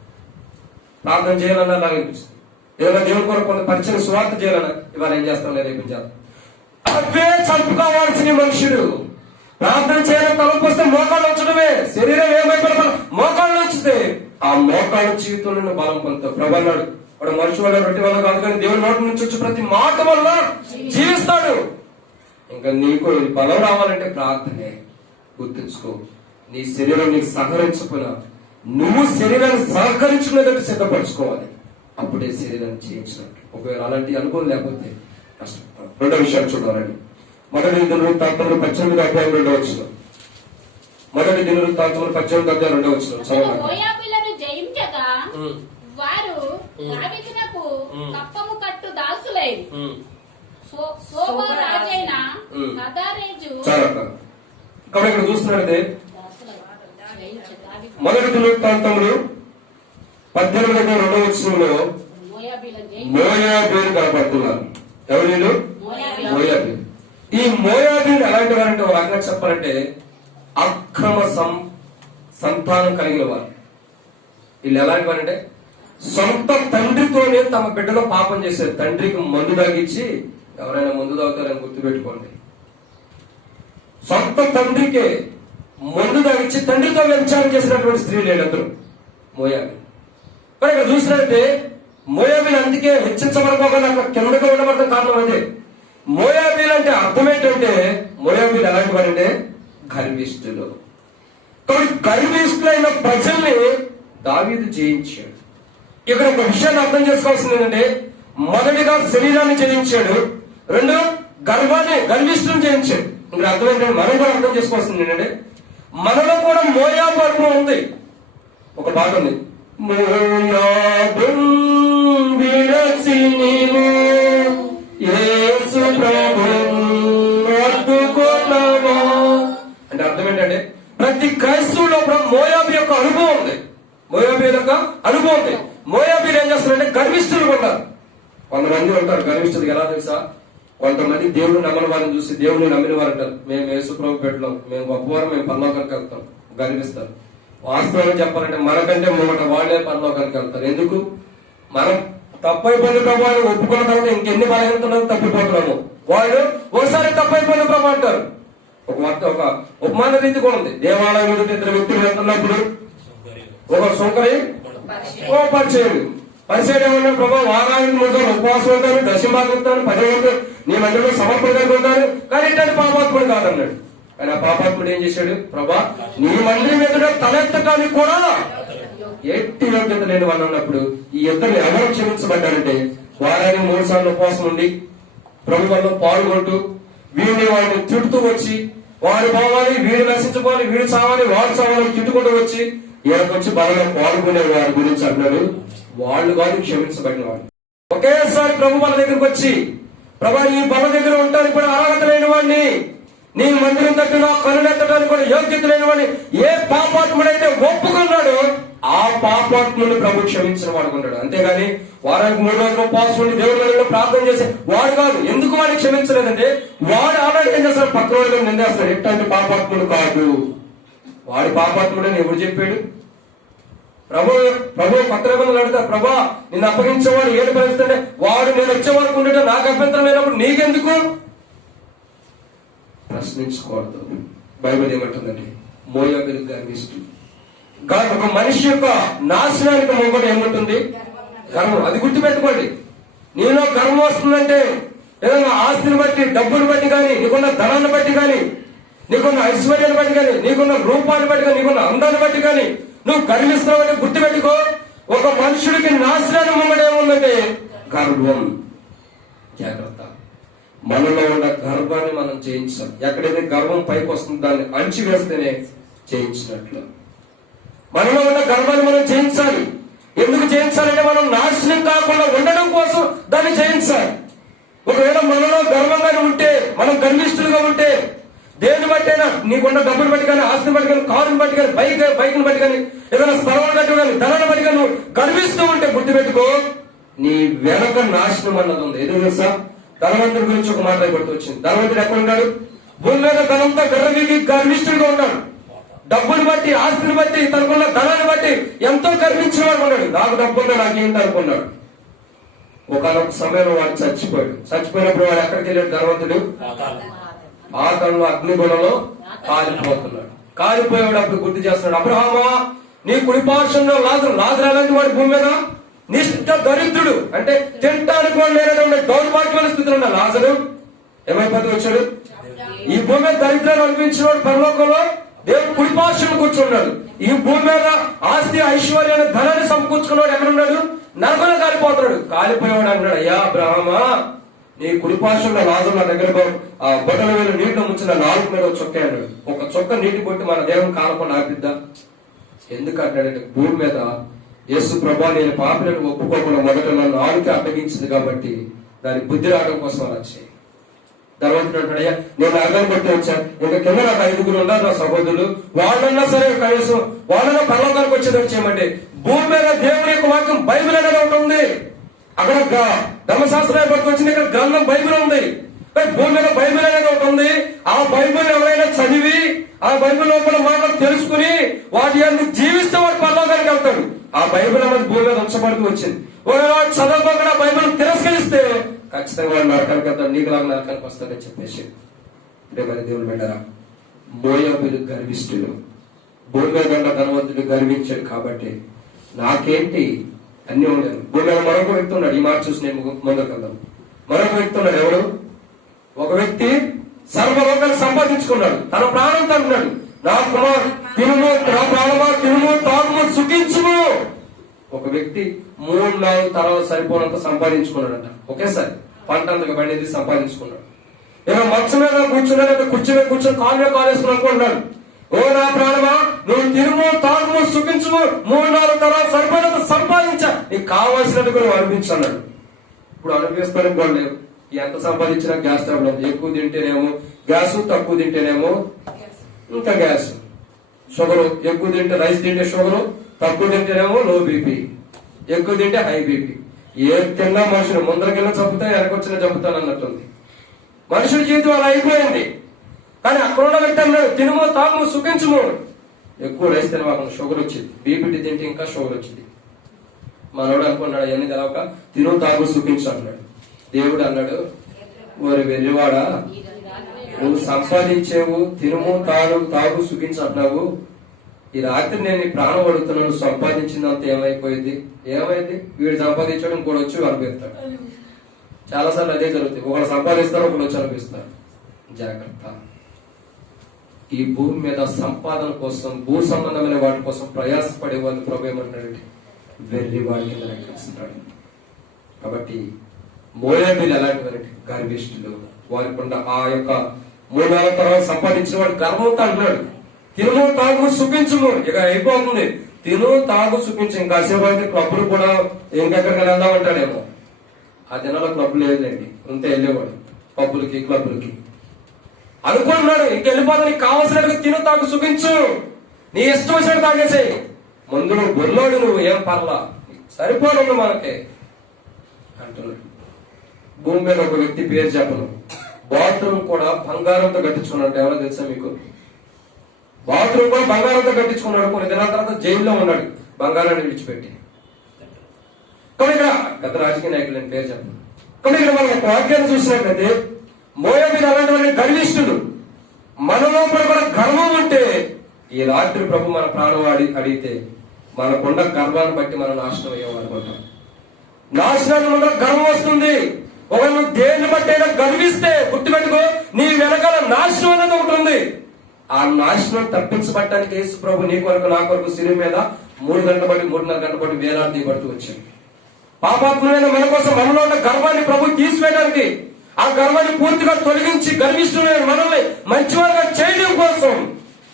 ప్రార్థన చేయాలన్నా అలాగే అనిపిస్తుంది. ఏదైనా దేవుని కొరకు కొంత పరిచయం స్వార్థ చేయాలన్నా ఇవాళ ఏం చేస్తాం లేదా రేపించాలి. అవే చంపుకోవాల్సిన మనుషుడు. ప్రార్థన చేయాలని తలపు వస్తే మోకాళ్ళు ఉంచడమే. శరీరం ఏమైపోయినా మోకాళ్ళు ఉంచితే ఆ మోకాళ్ళ జీవితంలో బలం పొందుతావు. ప్రభు అన్నాడు, వాడు మనిషి వల్ల రొట్టె వల్ల కాదు కానీ దేవుని నోటి నుంచి వచ్చి ప్రతి మాట వల్ల జీవిస్తాడు. ఇంకా నీకు బలం రావాలంటే ప్రార్థనే. గుర్తుంచుకో, నీ శరీరం నీకు సహకరించకపోయినా నువ్వు శరీరాన్ని సహకరించుకునేటట్టు సిద్ధపరచుకోవాలి. అప్పుడే శరీరాన్ని చేయించినట్టు. ఒకవేళ అలాంటి అనుభవం లేకపోతే కష్టపడతాం. రెండో విషయాలు చూడాలండి. మొదటి దినవృత్తాంతములు 18వ అధ్యాయం 2వ వచనం. మొదటి దినవృత్తాంతములు 18వ అధ్యాయం 2వ వచనం చదవండి. మోయాబీయులను జయించగా వారు దావీదునకు కప్పము కట్టు దాసులై సోబా రాజైన హదారేజు కాబట్టి ఇక్కడ చూస్తున్నట్టే మొదటి దినవృత్తాంతములు 18వ అధ్యాయం 2వ వచనంలో మోయాబీయులు కనపడుతున్నారు. ఎవరు వీళ్ళు? మోయాబీయులు. ఈ మోయాబీయులు ఎలాంటి వారంటే ఒక రకంగా చెప్పాలంటే అక్రమ సంతానం కలిగిన వారు. వీళ్ళు ఎలాంటి వారంటే సొంత తండ్రితోనే తమ బిడ్డలో పాపం చేశారు. తండ్రికి మందు తాగిచ్చి, ఎవరైనా మందు తాగుతారని గుర్తుపెట్టుకోండి, సొంత తండ్రికే మందు తాగిచ్చి తండ్రితో వ్యభిచారం చేసినటువంటి స్త్రీలు వీళ్ళందరూ మోయాబీ. మరి ఇక్కడ చూసినట్టే మోయాబీలు అందుకే హెచ్చించబడుకోకుండా అక్కడ కిందగా ఉండబడతాం కారణం అదే. మోయాబీలు అంటే అర్థం ఏంటంటే, మోయాబీలు ఎలాంటి వారంటే గర్విష్ఠులు. కాబట్టి గర్విష్ఠులైన ప్రజల్ని దావీదు జయించాడు. ఇక్కడ ఒక విషయాన్ని అర్థం చేసుకోవాల్సింది ఏంటంటే, మొదటిగా శరీరాన్ని జయించాడు, రెండు గర్విష్ఠులను జయించాడు. ఇక్కడ అర్థం ఏంటంటే మనం కూడా అర్థం చేసుకోవాల్సింది ఏంటంటే, మనలో కూడా మోయాబు అనుభవం ఉంది. ఒక పాట ఉంది, మోయాబున్ విడచి నీవు యేసు ప్రభువును అడ్డుకొన్నావా. అంటే అర్థం ఏంటంటే ప్రతి క్రైస్తవులో మోయాబు యొక్క అనుభవం ఉంది. మోయాబు యొక్క అనుభవం ఉంది. మోయాబీలు ఏం చేస్తారంటే గర్విష్ఠులు ఉంటారు. కొంతమంది ఉంటారు గర్విష్ఠులు. ఎలా తెలుసా? కొంతమంది దేవుడిని నమ్మని వారిని చూసి దేవుడిని నమ్మిన వారు అంటారు, మేము యేసు ప్రభు పెట్టలేం, మేము గొప్పవారు, మేము పరలోకానికి వెళ్తాం. గర్విస్తారు. వాస్తవంగా చెప్పాలంటే మనకంటే మొదట వాళ్ళే పరలోకానికి వెళ్తారు. ఎందుకు? మనం తప్పైపోయిన ప్రభు అని ఒప్పుకున్న తర్వాత ఇంకెన్ని బలహీనతలు తప్పిపోతున్నాము. వాళ్ళు ఒకసారి తప్పైపోయిన ప్రభు అంటారు. ఒక ఉపమాన రీతి కూడా ఉంది. దేవాలయం ఎదుట ఇద్దరు వ్యక్తులు వెళ్తున్నప్పుడు ఒక సుంకరి ఓ పరిచయం ఏమన్నా, ప్రభావ వారానికి 3 రోజులు ఉపవాసం ఉంటాను, దశంభాగం ఉంటాను, 10 రోజులు నీ మందిలో సమర్పణ కలిగి ఉంటాను, కానీ ఇట్లాంటి పాపాత్ముడు కాదన్నాడు. కానీ ఆ పాపాత్ముడు ఏం చేశాడు? ప్రభా నీ మందిరం ఎదుట తలెత్తడానికి కూడా ఎట్టి యోగ్యత లేని వాళ్ళు అన్నప్పుడు ఈ ఇద్దరు ఎవరు క్షమించబడ్డారంటే, వారానికి 3 సార్లు ఉపవాసం ఉండి ప్రభు వల్ల పాల్గొంటూ వాడిని తిడుతూ వచ్చి, వాడు పోవాలి, వీడు నశించుకోవాలి, వీడు చావాలి, వాడు చావాలి తిట్టుకుంటూ వచ్చి ఈయనకొచ్చి బలంగా పాల్గొనే వారి గురించి అన్నాడు. వాళ్ళు కాదు క్షమించబడిన వాడు. ఒకేసారి ప్రభు వాళ్ళ దగ్గరకు వచ్చి, ప్రభా ఈ బల దగ్గర ఉండడానికి కూడా అర్హత లేని వాడిని, నీ మందిరం దగ్గర కనులెత్తడానికి కూడా యోగ్యత లేని వాడిని ఏ పాపాత్ముడైతే ఒప్పుకున్నాడో ఆ పాపాత్ముని ప్రభు క్షమించిన వాడు ఉన్నాడు. అంతేగాని వారానికి 3 రోజులు ఉపవాసం ఉండి దేవుడి మందిరంలో ప్రార్థన చేసే వాడు కాదు. ఎందుకు వాడిని క్షమించలేదంటే, వాడు ఆల్రెడీ ఏం చేస్తాడు? పక్క రోజులు నిందేస్తాడు. ఎట్లాంటి పాపాత్ముడు కాదు వాడి. పాపాత్ముడని ఎవరు చెప్పాడు? ప్రభు కొత్త నిబంధనలు అడుగుతారు, ప్రభా నిన్ను అప్పగించేవాడు ఏడు పరిస్థితి, వాడు నేను వచ్చే వరకు ఉండటం నాకు అభ్యంతరం లేనప్పుడు నీకెందుకు? ప్రశ్నించకూడదు. బైబిల్ ఏమంటుందండి? మోయాబీలు గర్విష్ఠులు. ఒక మనిషి యొక్క నాశనానికి మొదట ఏముంటుంది? గర్వం. అది గుర్తుపెట్టుకోండి. నీలో గర్వం వస్తుందంటే ఏదైనా ఆస్తిని బట్టి, డబ్బుని బట్టి కానీ, నీకున్న ధనాన్ని బట్టి కానీ, నీకున్న ఐశ్వర్యాన్ని బట్టి కానీ, నీకున్న రూపాన్ని బట్టి కానీ, నీకున్న అందాన్ని బట్టి కానీ నువ్వు గర్విస్తున్నావంటే గుర్తుపెట్టుకో, ఒక మనుషుడికి నాశనాన్ని ముంగట ఏముందంటే గర్వం. జాగ్రత్త. మనలో ఉన్న గర్వాన్ని మనం జయించాలి. ఎక్కడైతే గర్వం పైకి వస్తుందో దాన్ని అణిచివేస్తేనే జయించినట్లు. మనలో ఉన్న గర్వాన్ని మనం జయించాలి. ఎందుకు జయించాలంటే మనం నాశనం కాకుండా ఉండడం కోసం దాన్ని జయించాలి. ఒకవేళ మనలో గర్వంగానే ఉంటే, మనం గర్విష్ఠులుగా ఉంటే, దేని బట్టైనా నీకున్న డబ్బులు బట్టి కానీ, ఆస్తిని బట్టి కానీ, కారుని బట్టి కానీ, బైక్ని బట్టి కానీ, ఏదైనా స్థలం బట్టి కానీ, ధనాన్ని బట్టి కానీ నువ్వు గర్విస్తూ ఉంటే గుర్తుపెట్టుకో, నీ వెనక నాశనం అన్నది ఉంది. ఎదురు తెలుసా? ధనవంతుడి గురించి ఒక మాట గుర్తు వచ్చింది. ధనవంతుడు ఎక్కడ ఉన్నాడు? భూమి మీద ధనంతో గర్విష్ఠుడిగా ఉన్నాడు. డబ్బుని బట్టి, ఆస్తిని బట్టి, తనకున్న ధనాన్ని బట్టి ఎంతో గర్వించిన వాడు ఉన్నాడు. నాకు డబ్బున్నా నాకేంటి అనుకున్నాడు. ఒకనొక సమయంలో వాడు చచ్చిపోయాడు. చచ్చిపోయినప్పుడు వాడు ఎక్కడికి వెళ్ళాడు? ధనవంతుడు పాతాళంలో అగ్నిగుణంలో కాలిపోతున్నాడు. కాలిపోయేవాడు అప్పుడు గుర్తు చేస్తున్నాడు, అబ్రహామా నీ కుడిపార్శ్వంలో లాజరు ఎలాంటి వాడు భూమి మీద నిష్ఠ దరిద్రుడు, అంటే తింటానికి కూడా లేనటువంటి దౌర్భాగ్యమైన స్థితిలో ఉన్న లాజరు ఏమైపోతే వచ్చాడు. ఈ భూమి మీద దరిద్రాన్ని అనిపించిన వాడు పరలోకంలో దేవుడు కుడిపార్శ్వం కూర్చున్నాడు. ఈ భూమి మీద ఆస్తి ఐశ్వర్యాన్ని ధనాన్ని సమకూర్చుకున్నాడు ఎక్కడున్నాడు, నరకలో కాలిపోతున్నాడు. కాలిపోయేవాడు అన్నాడు, అయ్యా అబ్రహామా, నీ కుడిపార్శ్వంలో లాజరు నా దగ్గర ఆ బొట్టల వేలు నీటిలో ముంచిన నాలుగు మీద చొక్క అన్నాడు. ఒక చొక్క నీటి కొట్టి మన దేవుని కాలకుండా ఆపిద్దా? ఎందుకంటాడంటే భూమి మీద యేసు ప్రభా నేను పాపిలను ఒప్పుకోకుండా మొదట నన్ను ఆలుకి అడ్డగించింది కాబట్టి దాని బుద్ధి రావడం కోసం అలా చేయి. ధర్మంతుడయ్యా నేను అర్థం పెట్టి వచ్చాను, ఇంకా కింద నాకు 5 ఉన్నారు నా సహోదరులు, వాళ్ళన్నా సరే కనీసం వాళ్ళన్నా పరలోకానికి వచ్చేటట్టు చేయమంటే భూమి మీద దేవుని యొక్క వాక్యం బైబిల్ అనేది ఒకటి ఉంది. అక్కడ ధర్మశాస్త్రం పట్టుకు వచ్చింది, ఇక్కడ గ్రంథం బైబిల్ ఉంది. భూమి మీద బైబిల్ అనేది ఒకటి ఉంది. ఆ బైబిల్ ఎవరైనా చదివి ఆ బైబిల్ లోపల మాటలు తెలుసుకుని వాటి అందుకు జీవిస్తే వాడు పరలోకానికి వెళ్తాడు. ఆ బైబిల్ అనేది భూమి మీద ఉంచబడుతూ వచ్చింది. వాడు చదవకుండా బైబిల్ తిరస్కరిస్తే ఖచ్చితంగా వాడు నరకానికి వెళ్తాడు, నీకులాగా నరకానికి వస్తాడని చెప్పేసి. అంటే మరి దేవుడు పెట్టారా, మోయాబీలు గర్విష్ఠులు, భూమి మీద ఉన్న ధనవంతుడు గర్వించాడు కాబట్టి నాకేంటి అన్ని ఉండదు. భూమి మీద మరొక వ్యక్తి ఉన్నాడు, ఈ మాట చూసి నేను ముందుకు వెళ్దాం. మరొక వ్యక్తి ఉన్నాడు, ఎవడు? ఒక వ్యక్తి సర్వలోకాన్ని సంపాదించుకున్నాడు, తన ప్రాణంతో అంటున్నాడు, నా కుమార్ తినుము, నా ప్రాణమా తినుము తాగుము సుఖించుము. ఒక వ్యక్తి 3-4 తరాలు సరిపోనంత సంపాదించుకున్నాడంట ఒకేసారి, పంట అంతగా పండింది సంపాదించుకున్నాడు. ఏదో మంచం మీద కూర్చున్నాడు, కుర్చీ మీద కూర్చొని కాలు మీద కాలేసుకుని అనుకుంటున్నాడు, ఓ నా ప్రాణమా నువ్వు తినుము తాగుము సుఖించుము, 3-4 తరాలు సరిపోయినంత సంపాదించా, నీకు కావాల్సినట్టు నువ్వు అనిపించన్నాడు. ఇప్పుడు అనిపిస్తానికి కూడా లేవు. ఎంత సంపాదించినా గ్యాస్ ప్రాబ్లం, ఎక్కువ తింటేనేమో గ్యాస్, తక్కువ తింటేనేమో ఇంకా గ్యాస్. షుగరు, ఎక్కువ తింటే రైస్ తింటే షుగరు, తక్కువ తింటేనేమో లో బీపీ, ఎక్కువ తింటే హై బీపీ. ఏ తిన్నా మనుషులు ముందరకెళ్ళి చంపుతా వెనకొచ్చిన చంపుతాను అన్నట్టుంది. మనుషుల జీవితం అలా అయిపోయింది. కానీ అక్కడ ఉన్న వ్యక్తి అన్నాడు, తినుమో తాగుము సుఖించుము. ఎక్కువ రైస్ తినవాక షుగర్ వచ్చింది, బీపీ తింటే ఇంకా షుగర్ వచ్చింది. మనోడు అనుకున్నాడు అవన్నీ తెలవక తిను తాగు సుఖించు అన్నాడు. దేవుడు అన్నాడు, ఓరి వెర్రివాడా, నువ్వు సంపాదించేవు తినుము తాగు సుఖించు అంటున్నావు, ఈ రాత్రి నేను నీ ప్రాణం అడుగుతున్నాను, సంపాదించిందంత ఏమైపోయింది? ఏమైంది? వీడు సంపాదించడం కూడా వచ్చి అనిపిస్తాడు. చాలా సార్లు అదే జరుగుతుంది, ఒకడు సంపాదిస్తారు, ఒకడు వచ్చి అనిపిస్తాడు. జాగ్రత్త. ఈ భూమి మీద సంపాదన కోసం, భూ సంబంధమైన వాటి కోసం ప్రయాసపడే వాళ్ళు ప్రభు ఏమంటాడంటే వెర్రి వాడికి లెక్కిస్తాడు. కాబట్టి మోయాబీలు ఎలాంటి గర్విష్ఠులు, వారికి ఆ యొక్క 3-4 తరాలు సంపాదించిన వాడు గర్వంతో అంటున్నాడు, తిను తాగు సుఖించుము. ఇక అయిపోతుంది, తిను తాగు సుఖించు. ఇంకాసేపు అయితే క్లబ్బులు కూడా ఇంకెక్కడికి వెళ్దామంటాడేమో. ఆ దినాల్లో క్లబ్బులు లేదండి, ఉంటే వెళ్ళేవాడు పబ్బులకి క్లబ్బులకి. అనుకుంటున్నాడు ఇంకెళ్ళిపోతా, నీకు కావాల్సినట్టుగా తిను తాగు సుఖించు, నీ ఇష్టం వచ్చినట్టు తాగేసేయి. ముందు నువ్వు బొల్లోడు, నువ్వు ఏం పర్లా, సరిపోను మనకి అంటున్నాడు. భూమి మీద ఒక వ్యక్తి పేరు చెప్పను, బాత్రూమ్ కూడా బంగారంతో కట్టించుకున్నాడు. ఎవరో తెలుసా మీకు? బాత్రూమ్ కూడా బంగారంతో కట్టించుకున్నాడు. కొన్ని దినాల తర్వాత జైల్లో ఉన్నాడు బంగారాన్ని విడిచిపెట్టి. కానీ ఇక్కడ గత రాజకీయ నాయకులు పేరు చెప్పను. కానీ ఇక్కడ మనం ఒక వాక్యాన్ని చూసినట్లయితే మోయాబీలు అలాంటి వారిని గర్విష్ఠులు. మనలో కూడా గర్వం ఉంటే ఈ రాత్రి ప్రభు మన ప్రాణం అడిగితే మనకున్న గర్వాన్ని బట్టి మనం నాశనం అయ్యేవాళ్ళం. నాశనాన్ని ముందర గర్వం వస్తుంది. ఒక నువ్వు దేన్ని బట్టి అయినా గర్విస్తే గుర్తుపెట్టుకో, నీ వెనకాల నాశనం అనేది ఒకటి ఉంది. ఆ నాశనం తప్పించబట్టడానికి యేసు ప్రభు నీ కొరకు నా కొరకు శిలువ మీద 3 గంటల బట్టి 3.5 గంటల బట్టి వేలాడదీయబడుతూ వచ్చాడు. పాపాత్ములైన మన కోసం మనలో ఉన్న గర్వాన్ని ప్రభు తీసివేయడానికి, ఆ గర్వాన్ని పూర్తిగా తొలగించి గర్విష్ఠులైన మనల్ని మంచివారుగా చేయడం కోసం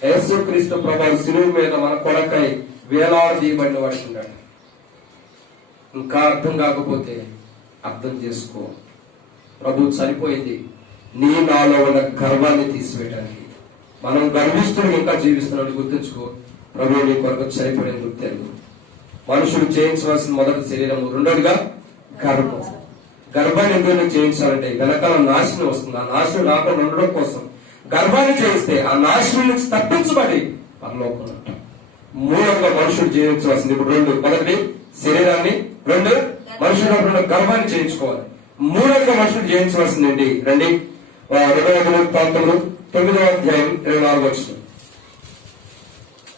యేసుక్రీస్తు ప్రభు శిలువ మీద మన కొరకై వేలాడదీయబడిన వాడికి ఉన్నాడు. ఇంకా అర్థం కాకపోతే అర్థం చేసుకో, ప్రభు చనిపోయింది నీ నాలో ఉన్న గర్వాన్ని తీసివేయడానికి. మనం గర్విస్తున్న ఇంకా జీవిస్తున్నాడు గుర్తుంచుకో. ప్రభు నీ కొరకు చనిపోయిన గుర్తెరుగు. మనుషులు చేయించవలసిన మొదటి శరీరము, రెండోదిగా గర్భం. గర్భాన్ని ఎందుకు చేయించాలంటే వెనకాల నాశనం వస్తుంది. ఆ నాశనం రాకుండా ఉండడం కోసం గర్భాన్ని చేయిస్తే ఆ నాశనం నుంచి తప్పించబడి పరలోకం అంటాం. మూలంగా మనుషులు జీవించవలసింది ఇప్పుడు 2. మొదటి శరీరాన్ని, 2 మనుషులు గర్భాన్ని చేయించుకోవాలి. మూలంగా మనుషులు జయించవలసిందండి. రండి 2వ 9వ అధ్యాయం 24వ వచనం.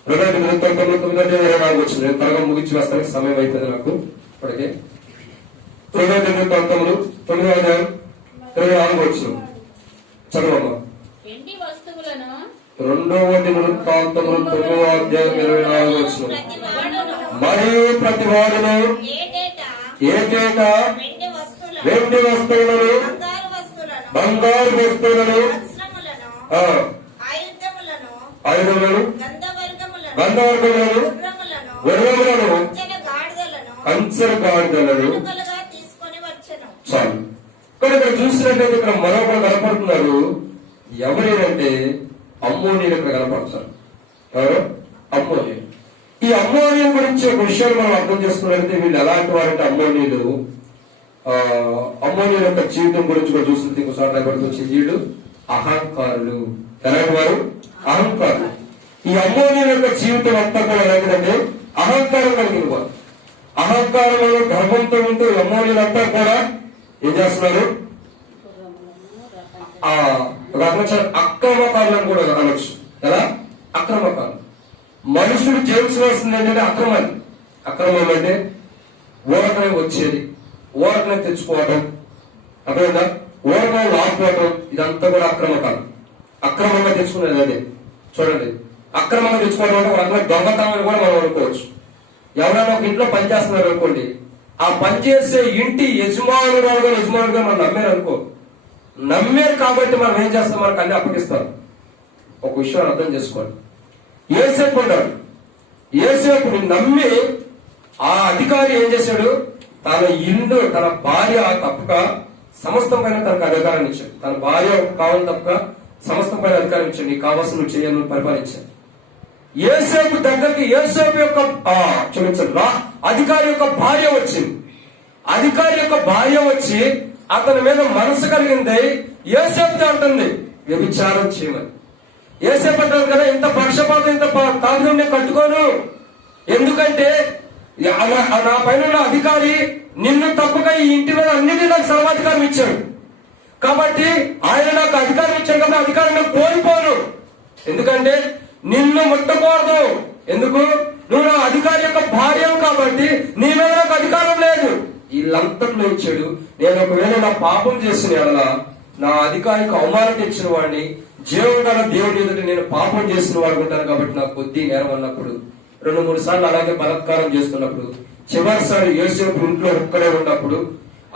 2:9 వచ్చింది. నేను త్వరగా ముగించి వేస్తానికి సమయం అయిపోయింది నాకు ఇప్పటికే. 2:9 వచ్చింది. చదవమ్మా. వెండి వస్తువులను 2:9 వచ్చింది. మరియు ప్రతి వాడును ఏటేటా వెండి వస్తువులను, బంగారు వస్తువులను, ఆయుధములను, గంధవర్గములను, గుర్రములను, కంచెల గాడిదలను. చాలు. ఇక్కడ చూసినట్లయితే ఇక్కడ మరొకరు కనపడుతున్నారు. ఎవరేనంటే అమ్మోనీయులు ఇక్కడ కనపడతారు. ఎవరు? అమ్మోనీయులు. ఈ అమ్మోనీయుల గురించి ఒక విషయాన్ని మనం అర్థం చేసుకున్నట్లయితే వీళ్ళు ఎలాంటి వారంటే అమ్మోనీయులు యొక్క జీవితం గురించి కూడా చూస్తుంటే ఇంకోసారి వచ్చింది. వీళ్ళు అహంకారులు. ఎలాంటి వారు? అహంకారులు. ఈ అమ్మోనీయుల యొక్క జీవితం అంతా కూడా ఎలాంటిదంటే అహంకారం కలిగిన వారు. అహంకారంలో గర్వంతో ఉంటూ అమ్మోనీయులంతా కూడా ఏం చేస్తున్నారు? అక్రమకారులను కూడా అనొచ్చు. ఎలా? అక్రమకారులు. మనుషులు చేయాల్సింది ఏంటంటే అక్రమాన్ని. అక్రమం అంటే ఊరకనే వచ్చేది, ఊరకనే తెచ్చుకోవటం, అర్థమైందా? ఊరకనే లాక్కోవటం, ఇదంతా కూడా అక్రమకాలం. అక్రమంగా తెచ్చుకునేది అదే. చూడండి, అక్రమంగా తెచ్చుకోవడం అంటే ఒక రకంగా దొంగతనం అని కూడా మనం అనుకోవచ్చు. ఎవరైనా ఒక ఇంట్లో పనిచేస్తున్నారు అనుకోండి, ఆ పనిచేసే ఇంటి యజమానుడుగా మనం నమ్మారు అనుకో. నమ్మారు కాబట్టి మనం ఏం చేస్తాం? మనకు అన్ని అప్పగిస్తాం. ఒక విషయం అర్థం చేసుకోండి. యోసేపు ఉన్నాడు. యోసేపుని నమ్మి ఆ అధికారి ఏం చేశాడు? తన ఇల్లు, తన భార్య తప్పక సమస్తం పైన తనకు అధికారాన్ని ఇచ్చాడు. తన భార్య కావాలని తప్పక సమస్తం పైన అధికారం ఇచ్చాడు. నీకు కావాల్సిన నువ్వు చేయాలని పరిపాలించాడు. యోసేపు దగ్గరికి యోసేపు యొక్క అధికారి యొక్క భార్య వచ్చింది. అధికారి యొక్క భార్య వచ్చి అతని మీద మనసు కలిగింది. యోసేపు అంటుంది వ్యభిచారం చేయమని. యోసేపు అంటారు కదా, ఇంత పక్షపాతం, ఇంత తాగుదం నేను కట్టుకోను. ఎందుకంటే నా పైన ఉన్న అధికారి నిన్ను తప్పక ఈ ఇంటి మీద అన్నిటి నాకు సర్వాధికారం ఇచ్చాడు. కాబట్టి ఆయన నాకు అధికారం ఇచ్చాడు కదా, అధికారాన్ని కోల్పోను. ఎందుకంటే నిన్ను ముట్టకూడదు. ఎందుకు? నువ్వు నా అధికారి యొక్క భార్య కాబట్టి నీ మీద నాకు అధికారం లేదు. వీళ్ళంతట్లో ఇచ్చాడు. నేను ఒకవేళ నా పాపం చేసిన ఎడల నా అధికారికి అవమానం తెచ్చిన వాడిని, జీవం గల దేవుడి ఎదుట నేను పాపం చేసిన వాడు ఉంటాను కాబట్టి నాకు కొద్ది నేరం అన్నప్పుడు 2-3 సార్లు అలాగే బలాత్కారం చేస్తున్నప్పుడు, చివరిసారి యోసేపు ఇంట్లో ఒక్కడే ఉన్నప్పుడు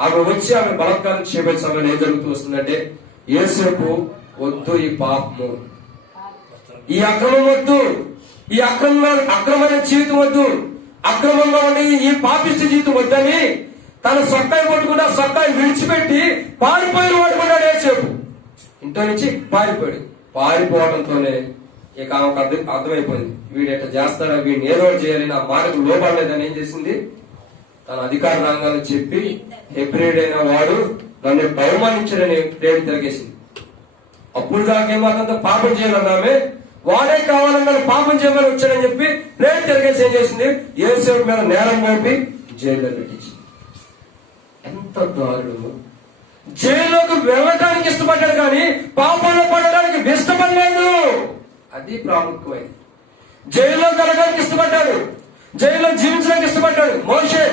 ఆమె వచ్చి ఆమె బలాత్కారం చేయబోయే సమయంలో ఏం జరుగుతూ వస్తుందంటే, యోసేపు వద్దు, ఈ పాపము, ఈ అక్రమం వద్దు, ఈ అక్రమమైన జీవితం వద్దు, అక్రమంగా ఉండి ఈ పాపిష్టి జీవితం వద్దని తన సొక్కాయి పట్టుకుంటే ఆ సొక్కాయి విడిచిపెట్టి పారిపోయిన వాడు కొన్నాడు యోసేపు. ఇంట్లో నుంచి పారిపోవడంతోనే ఇక ఆమెకు అర్థమైపోయింది, వీడు ఎట్లా చేస్తాడా, వీడిని ఏదో చేయాలి, నా మాటకు లోపడలేదని ఏం చేసింది? తన అధికార రంగాన్ని చెప్పి హెబ్రీడైన వాడు నన్ను అవమానించాడని ప్రేమ తిరిగేసింది. అప్పుడు దాకేమో అతనితో పాపం చేయాలన్నామే, వాడే కావాలన్నా పాపం చేయమని వచ్చాడని చెప్పి ప్రేమ తిరిగేసి ఏం చేసింది? యోసేపు మీద నేరం మోపి జైల్లో పెట్టించింది. ఎంత దారుణము! జైల్లోకి వెళ్ళటానికి ఇష్టపడ్డాడు కానీ పాపంలో పడడానికి ఇష్టపడలేదు. అది ప్రాముఖ్యమైనది. జైల్లో వెళ్ళడానికి ఇష్టపడ్డాడు, జైల్లో జీవించడానికి ఇష్టపడ్డాడు. మోషే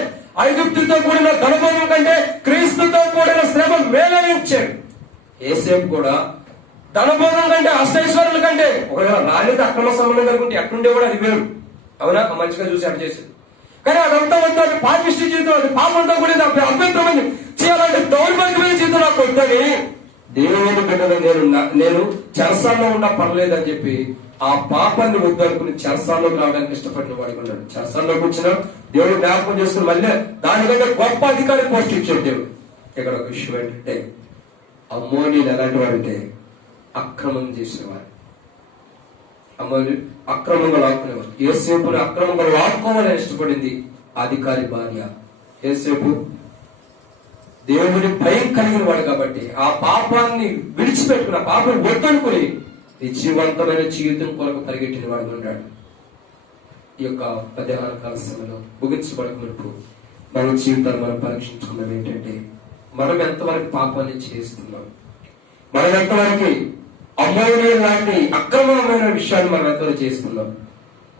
ఐగుప్తుతో కూడిన ధనభోగం కంటే క్రీస్తుతో కూడిన శ్రమ మేలని ఇచ్చాడు. యోసేపు కూడా ధనభోగం కంటే అష్టైశ్వర్యుల కంటే ఒకవేళ రాలేదు అక్రమ సంబంధం కలుగుంటే ఎట్లుండే కూడా అది వేరు. అవునా? మంచిగా చూసి అటు చేసేది. కానీ అదంతా వద్దు, అది పాపిష్టి జీవితం, అది పాపంతో కూడిన అభ్యంతరమైంది చేయాలంటే దౌర్భాగ్యమైన జీవితం నాకు వద్దని దేవుని బిడ్డలు నేను చెరసాల్లో ఉన్నా పర్లేదని చెప్పి ఆ పాపాన్ని వద్దనుకుని చెరసాల్లోకి రావడానికి ఇష్టపడిన వాడికి ఉన్నాడు. చెరసాల్లోకి వచ్చిన దేవుడు జ్ఞాపకం చేసుకుని మళ్ళీ దానికంటే గొప్ప అధికారి పోస్ట్ ఇచ్చాడు దేవుడు. ఇక్కడ ఒక విషయం ఏంటంటే, అమ్మోనీయులు ఎలాంటి వాడంటే అక్రమం చేసిన వారు, అమ్మోనీయులు అక్రమంగా లాక్కునేవారు. యోసేపుని అక్రమంగా లాక్కోవాలని ఇష్టపడింది అధికారి భార్య. యోసేపు దేవుని భయం కలిగిన వాడు కాబట్టి ఆ పాపాన్ని విడిచిపెట్టుకుని, ఆ పాపం వద్దనుకుని విజయవంతమైన జీవితం కొరకు పరిగెట్టిన వాడు ఉన్నాడు. ఈ యొక్క 16 కాల సమయంలో ముగించబడక మునుపు మన జీవితాన్ని మనం పరీక్షించుకున్నాం. ఏంటంటే, మనం ఎంతవరకు పాపాన్ని చేస్తున్నాం, మనం ఎంతవరకు అమౌల్యం లాంటి అక్రమమైన విషయాన్ని మనం ఎంతవరకు చేస్తున్నాం.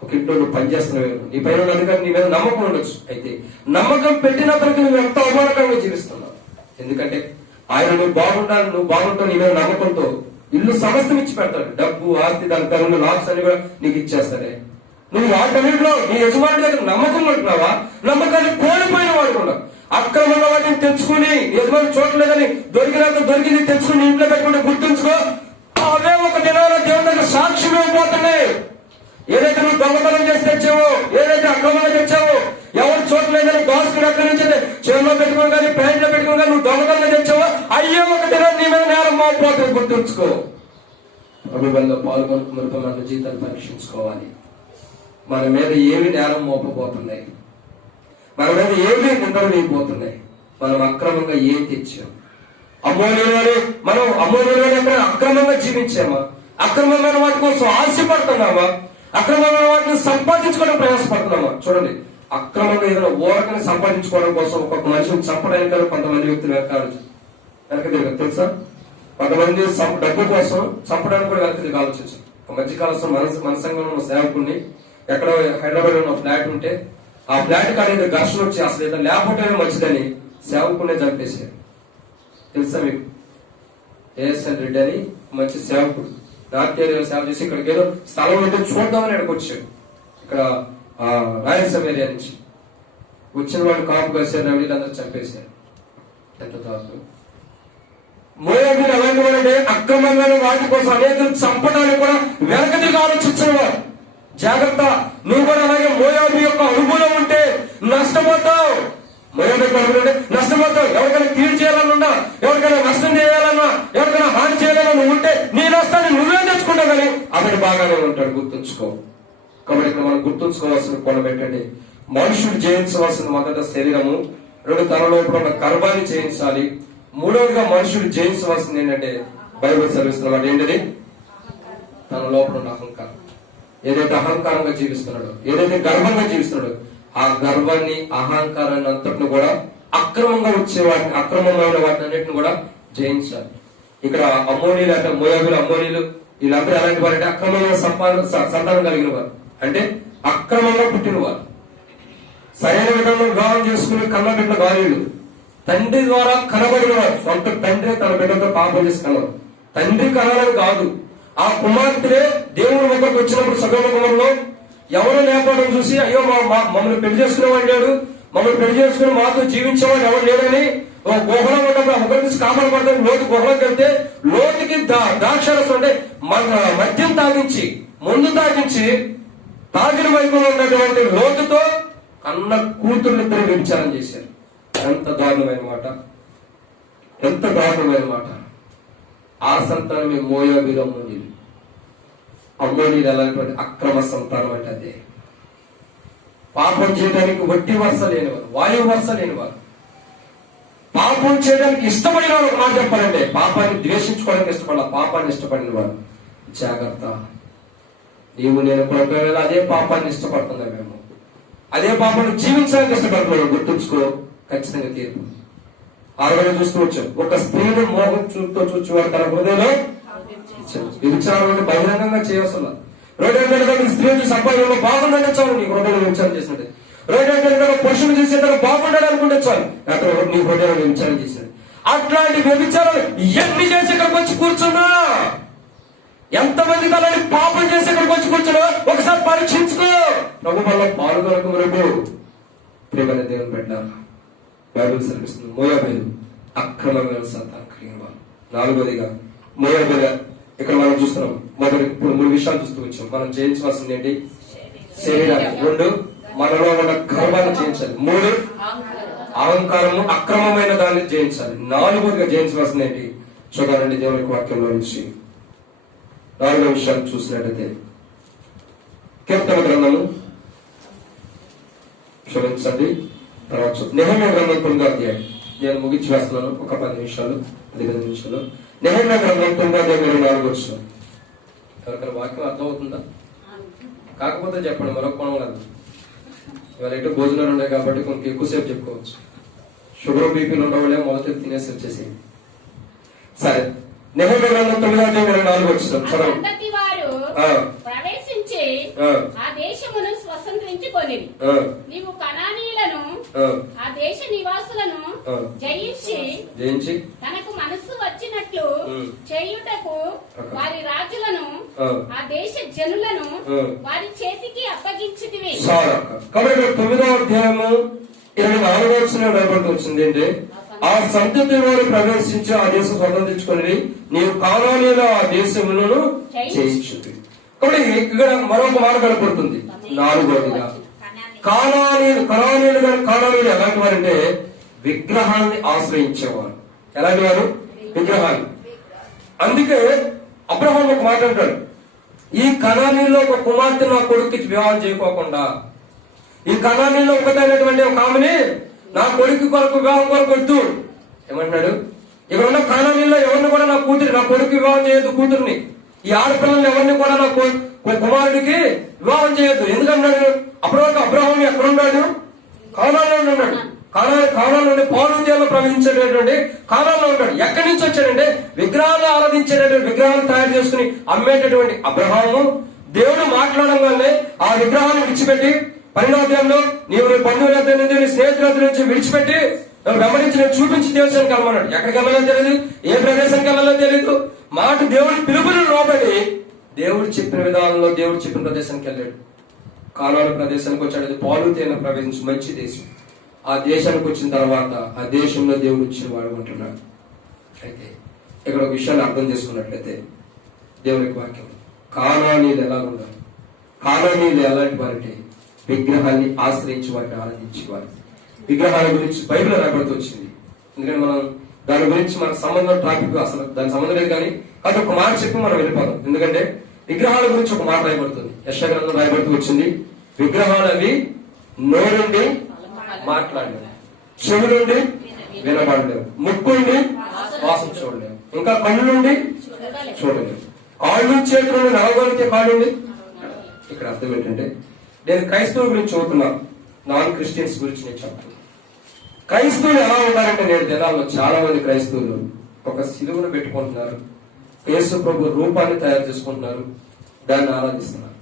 ఒక ఇంట్లో నువ్వు పనిచేస్తున్నావు, నీ పైన ఉన్న అధికారి నీ మీద నమ్మకం ఉండొచ్చు. అయితే నమ్మకం పెట్టినప్పటికీ నువ్వు ఎంత అవమానకరంగా జీవిస్తున్నావు. ఎందుకంటే ఆయన నువ్వు బాగుంటావు నీ మీద నమ్మకంతో ఇల్లు సమస్తం ఇచ్చి పెడతాడు. డబ్బు, ఆస్తి, దాని తగిన లాక్స్ అని కూడా నీకు ఇచ్చేస్తాడే. నువ్వు వాటన్నిటిలో నీ యజమాని దగ్గర నమ్మకం ఉంటున్నావా? నమ్మకాన్ని కోల్పోయిన వాడుకున్నావు. అక్రమంగా వాటిని తెచ్చుకుని యజమాని చూడలేదని దొరికినంత దొరికింది తెచ్చుకుని ఇంట్లో పెట్టుకుంటే గుర్తుంచుకో, అవే ఒక దినాల దేవుని దగ్గర సాక్ష్యం అయిపోతున్నాయి. ఏదైతే నువ్వు దొంగతనం చేసి తెచ్చావో, ఏదైతే అక్రమంగా తెచ్చావో, ఎవరు చూడలేదని దాసుకుని అక్కడి నుంచి చేతిలో పెట్టుకుని కానీ ప్యాంట్లో పెట్టుకుని కానీ నువ్వు దొంగతనం తెచ్చావో, అయ్యే ఒక దినం నీ మీద నేరం మోపోతుంది. గుర్తుంచుకో. ప్రభుత్వంలో పాల్గొనుకున్న మన జీవితాన్ని పరీక్షించుకోవాలి. మన మీద ఏమి నేరం మోపబోతున్నాయి, మన మీద ఏమి నిందలు వేయబోతున్నాయి, మనం అక్రమంగా ఏం తెచ్చాం. మనం అమ్మోనిలోనే ఎక్కడ అక్రమంగా జీవించామా? అక్రమమైన వాటి కోసం ఆశపడుతున్నామా? అక్రమమైన వాటిని సంపాదించుకోవడం ప్రయాసపడుతున్నామా? చూడండి, అక్రమంగా ఏదైనా ఊరకని సంపాదించుకోవడం కోసం ఒక్కొక్క మనిషిని చంపడానికి కొంతమంది వ్యక్తులు వెనక తిరగదు తెలుసా? కొంతమంది డబ్బు కోసం చంపడానికి కూడా వెనక తిరిగి ఆలోచించారు. మధ్యకాలంలో మన సంఘంలో సేవకుడిని ఎక్కడో హైదరాబాద్ లో ఫ్లాట్ ఉంటే ఆ ఫ్లాట్ కానీ ఘర్షణ వచ్చి అసలు ఏదో లేకపోతే మంచిదని సేవకుడినే చంపేశారు. తెలుసా మీకు? ఏఎస్ఎన్ రెడ్డి అని మంచి సేవకుడు, నార్త్ ఏరియా సేవ చేసి ఇక్కడికి ఏదో స్థలం ఉంటే చూద్దామని ఇక్కడికి వచ్చాడు. ఇక్కడ రాయలసీమ ఏరియా నుంచి వచ్చిన వాళ్ళు కాపు కలిసారు, వీళ్ళందరూ చంపేశారు. ఎంత దారుణం! మోయాబీలు అలాంటి వాళ్ళంటే అక్రమంగా వాటి కోసం అనేకలు చంపడానికి కూడా వెనక తిరిగి ఆలోచించిన వారు. జాగ్రత్త, నువ్వు కూడా అలాగే మోయాబీ యొక్క అనుభవం ఉంటే నష్టపోతావు. మోయాబీ యొక్క అనుభవం ఉంటే నష్టపోతావు. ఎవరికైనా కీడు చేయాలన్నా, ఎవరికైనా నష్టం చేయాలన్నా, ఎవరికైనా హాని చేయాలన్నా ఉంటే నీ నష్టాన్ని నువ్వే తెచ్చుకుంటావు, కానీ అతడు బాగానే ఉంటాడు. గుర్తుంచుకో. కాబట్టి ఇక్కడ మనం గుర్తుంచుకోవాల్సిన కొన పెట్టండి. మనుషుడు జయించవలసిన మొదట శరీరము, రెండు తన లోపల ఉన్న గర్వాన్ని జయించాలి. మూడవదిగా మనుషుడు జయించవలసింది ఏంటంటే బైబిల్ సెలవిస్తున్నమాట ఏంటది? తన లోపల ఉన్న అహంకారం. ఏదైతే అహంకారంగా జీవిస్తున్నాడో, ఏదైతే గర్వంగా జీవిస్తున్నాడో, ఆ గర్వాన్ని, అహంకారాన్ని అంతటిని కూడా అక్రమంగా వచ్చే వాటిని, అక్రమమైన వాటిని అన్నిటిని కూడా జయించాలి. ఇక్కడ అమ్మోనీలు అంటే మోయాబీలు, అమ్మోనీలు వీళ్ళందరూ ఎలాంటి వారు అంటే అక్రమంగా సంతానం కలిగిన వారు, అంటే అక్రమంగా పుట్టిన వారు. సరైన విధంగా వివాహం చేసుకుని కన్నబిడ్డ భార్యలు, తండ్రి ద్వారా కనబడిన వారు. సొంత తండ్రి తన బిడ్డతో పాపం చేసి కలరు. తండ్రి కనాలని కాదు, ఆ కుమార్తె దేవుడి దగ్గరకు వచ్చినప్పుడు సగమలో ఎవరు లేకపోవడం చూసి అయ్యో మమ్మల్ని పెళ్లి చేసుకునేవాడు లేడు, మమ్మల్ని పెళ్లి చేసుకుని మాతో జీవించేవాడు ఎవరు లేడని గుహలో ఉన్నప్పుడు ఒకరి నుంచి కాపాడబడతాడు. లోతు గుహలోకి వెళ్తే లోతుకి ద్రాక్షరసం అంటే మద్యం తాగించి, ముందు తాగించి, తాగిన వైపులో ఉన్నటువంటి లోతుతో అన్న కూతుర్లిద్దరు వ్యభిచారం చేశారు. ఎంత దారుణమైన మాట, ఎంత దారుణమైన మాట. ఆ సంతానమే మోయాబీలు, అమ్మోనీలు. అమ్మోనీలు అలాంటి అక్రమ సంతానం అంటే అదే. పాపం చేయడానికి వడ్డీ వరుస లేనివారు, వాయువు వరుస లేనివారు, పాపం చేయడానికి ఇష్టపడిన వారు. మాట చెప్పాలంటే పాపాన్ని ద్వేషించుకోవడానికి ఇష్టపడాల, పాపాన్ని ఇష్టపడిన వారు. జాగ్రత్త, నీవు నేను కూడా అదే పాపాన్ని ఇష్టపడుతున్నాం, మేము అదే పాపాన్ని జీవించడానికి ఇష్టపడుతున్నాం. గుర్తుంచుకో, ఖచ్చితంగా తీర్పు. ఆరోగ్యం చూస్తూ వచ్చాం. ఒక స్త్రీని మోహం చూపుతో చూచేవారు తన హృదయంలో వ్యభిచారం అంటే బహిరంగంగా చేయవలసిన. రోడ్డు స్త్రీ చూసి అబ్బాయిలో బాగుందంటే చాలు నీ హృదయంలో వ్యభిచారం చేసినట్టు. రోడ్డు పురుషులు చూసే బాగుండాలి అనుకుంటే చాలు అక్కడ నీ హృదయంలో వ్యభిచారం చేసినట్టు. అట్లాంటి వ్యభిచారాలు ఎన్ని చేసి ఇక్కడికి వచ్చి కూర్చున్నా, ఎంతమంది అలాంటి పాపం చేసి ఇక్కడికి వచ్చి కూర్చున్నా ఒకసారి పరీక్షించుకో. ప్రభు వల్ల పాల్గొనకు వరకు ప్రేమైన దేవుని పెట్టారు. బైబిల్ సెలవిస్తుంది మోయాబీలు అక్రమమైన సంతానం కలిగిన వారు. నాలుగోదిగా మోయాబీలు ఇక్కడ మనం చూస్తున్నాం. మొదటి ఇప్పుడు 3 విషయాలు చూస్తూ వచ్చాం. మనం జయించవలసింది ఏంటి? శరీరాన్ని. 2 మనలో ఉన్న గర్వాన్ని జయించాలి. 3 అహంకారము, అక్రమమైన దాన్ని జయించాలి. 4వదిగా జయించవలసింది ఏంటి? చూడాలండి దేవుని వాక్యంలో నుంచి 4వ విషయాన్ని చూసినట్టయితే కీర్తన గ్రంథము, క్షమించండి, తర్వాత నెహెమ్యా గ్రంథం 9వ అధ్యాయం. నేను ముగించి వేస్తున్నాను ఒక 10 నిమిషాలు, 15 నిమిషాలు. నెహెమ్యా గ్రంథం 9వ అధ్యాయం 24వ వచనం. ఎవరికైనా వాక్యం అర్థమవుతుందా? కాకపోతే చెప్పండి, మరొక కోణం లేదు. ఇవాళ ఎటు భోజనాలు ఉన్నాయి కాబట్టి కొంచెం ఎక్కువసేపు చెప్పుకోవచ్చు. షుగర్ బీపీలు ఉండవాళ్ళే మొదటి తినేసి వచ్చేసి. సరే, నెహెమ్యా గ్రంథం 9వ అధ్యాయం 24వ వచనం చదవండి. ప్రవేశించి ఆ, ఆ దేశమును స్వతంత్రించుకొనిరి. ఆ, నీవు కనానీయులను ఆ, ఆ దేశ నివాసులను ఆ. జయించి జయించి తనకు మనస్సు వచ్చినట్లు ఉమ్. చేయుటకు వారి రాజులను ఆ. ఆ దేశ జనులను ఆ. వారి చేతికి అప్పగించితివి. చాలా. కాబట్టి 9వ అధ్యాయము 24వ వచనం రాయబడుతూ వచ్చింది ఏంటి? ఆ సంతతి వారు ప్రవేశించి ఆ దేశం స్వతంత్రించుకొని నీవు కానానీయుల ఆ దేశములను చేయించుంది. కాబట్టి ఇక్కడ మరొక మాట కనపడుతుంది 4వదిగా. కానానీయులు ఎలాంటి వారంటే విగ్రహాన్ని ఆశ్రయించేవారు. ఎలాంటి వారు? విగ్రహాన్ని. అందుకే అబ్రహాం ఒక మాట అంటాడు, ఈ కనానీలో ఒక కుమార్తె నా కొడుకుకి వివాహం చేయకోకుండా, ఈ కనానీలో ఒకటైనటువంటి ఒక ఆమెని నా కొడుకు కొరకు వివాహం కొరకు వద్దు ఏమంటాడు? ఇక్కడ ఉన్న కనానీలో ఎవరిని కూడా నా కొడుకు వివాహం చేయొద్దు, కూతుర్ని, ఈ ఆడపిల్లల్ని ఎవరిని కూడా నా కుమారుడికి వివాహం చేయొద్దు. ఎందుకన్నాడు? అప్పటివరకు అబ్రహాం ఎక్కడున్నాడు? కానాలో ఉన్నాడు. కానాల నుండి పౌరుద్యాల్లో ప్రవహించేటటువంటి కానాల్లో ఉన్నాడు. ఎక్కడి నుంచి వచ్చాడంటే విగ్రహాలు ఆరాధించేటటువంటి విగ్రహాలు తయారు చేసుకుని అమ్మేటటువంటి అబ్రహాము దేవుడు మాట్లాడంగానే ఆ విగ్రహాన్ని విడిచిపెట్టి 12వ అధ్యాయంలో నీవు నీ బంధువుల వద్ద నుంచి నీ స్నేహితుల వద్ద నుంచి విడిచిపెట్టి వెంబడించి నేను చూపించి దేశానికి వెళ్ళమన్నాడు. ఎక్కడికి వెళ్ళాలో తెలియదు, ఏ ప్రదేశానికి వెళ్ళాలో తెలియదు. మాట దేవుడి పిలుపుని లోబడి దేవుడు చెప్పిన విధానంలో దేవుడు చెప్పిన ప్రదేశానికి వెళ్ళాడు. కానాను ప్రదేశానికి వచ్చాడు. అది పాలు తేనె ప్రవేశించి మంచి దేశం. ఆ దేశానికి వచ్చిన తర్వాత ఆ దేశంలో దేవుడు ఇచ్చిన వాడు ఉంటున్నాడు. అయితే ఇక్కడ ఒక విషయాన్ని అర్థం చేసుకున్నట్లయితే దేవునికి వాక్యం కానానీయులు ఎలా ఉన్నారు? కానానీయులు ఎలాంటి వారంటే విగ్రహాన్ని ఆశ్రయించి వారిని ఆరాధించేవారు. విగ్రహాల గురించి బైబిల్ రాబడుతూ వచ్చింది. ఎందుకంటే మనం దాని గురించి మనకు సంబంధం టాపిక్ అసలు దాని సంబంధం లేదు, కానీ అది ఒక మాట చెప్పి మనం వెళ్ళిపోదాం. ఎందుకంటే విగ్రహాల గురించి ఒక మాట రాయబడుతుంది. యెషయా గ్రంథం రాయబడుతూ వచ్చింది, విగ్రహాలు అవి నోరుండి మాట్లాడలేవు, చెవులుండి వినబడలేవు, ముక్కుండి వాసన చూడలేవు, ఇంకా కళ్ళుండి చూడలేవు, కాళ్ళు చేతులు నడవగలిగితే కాళ్ళుండి. ఇక్కడ అర్థం ఏంటంటే నేను క్రైస్తవుల గురించి చదువుతున్నా, నాన్ క్రిస్టియన్స్ గురించి నేను చెప్తున్నా. క్రైస్తవులు ఎలా ఉన్నారంటే నేడు దినాల్లో చాలా మంది క్రైస్తవులు ఒక సిలువను పెట్టుకుంటున్నారు, యేసు ప్రభు రూపాన్ని తయారు చేసుకుంటున్నారు, దాన్ని ఆరాధిస్తున్నారు.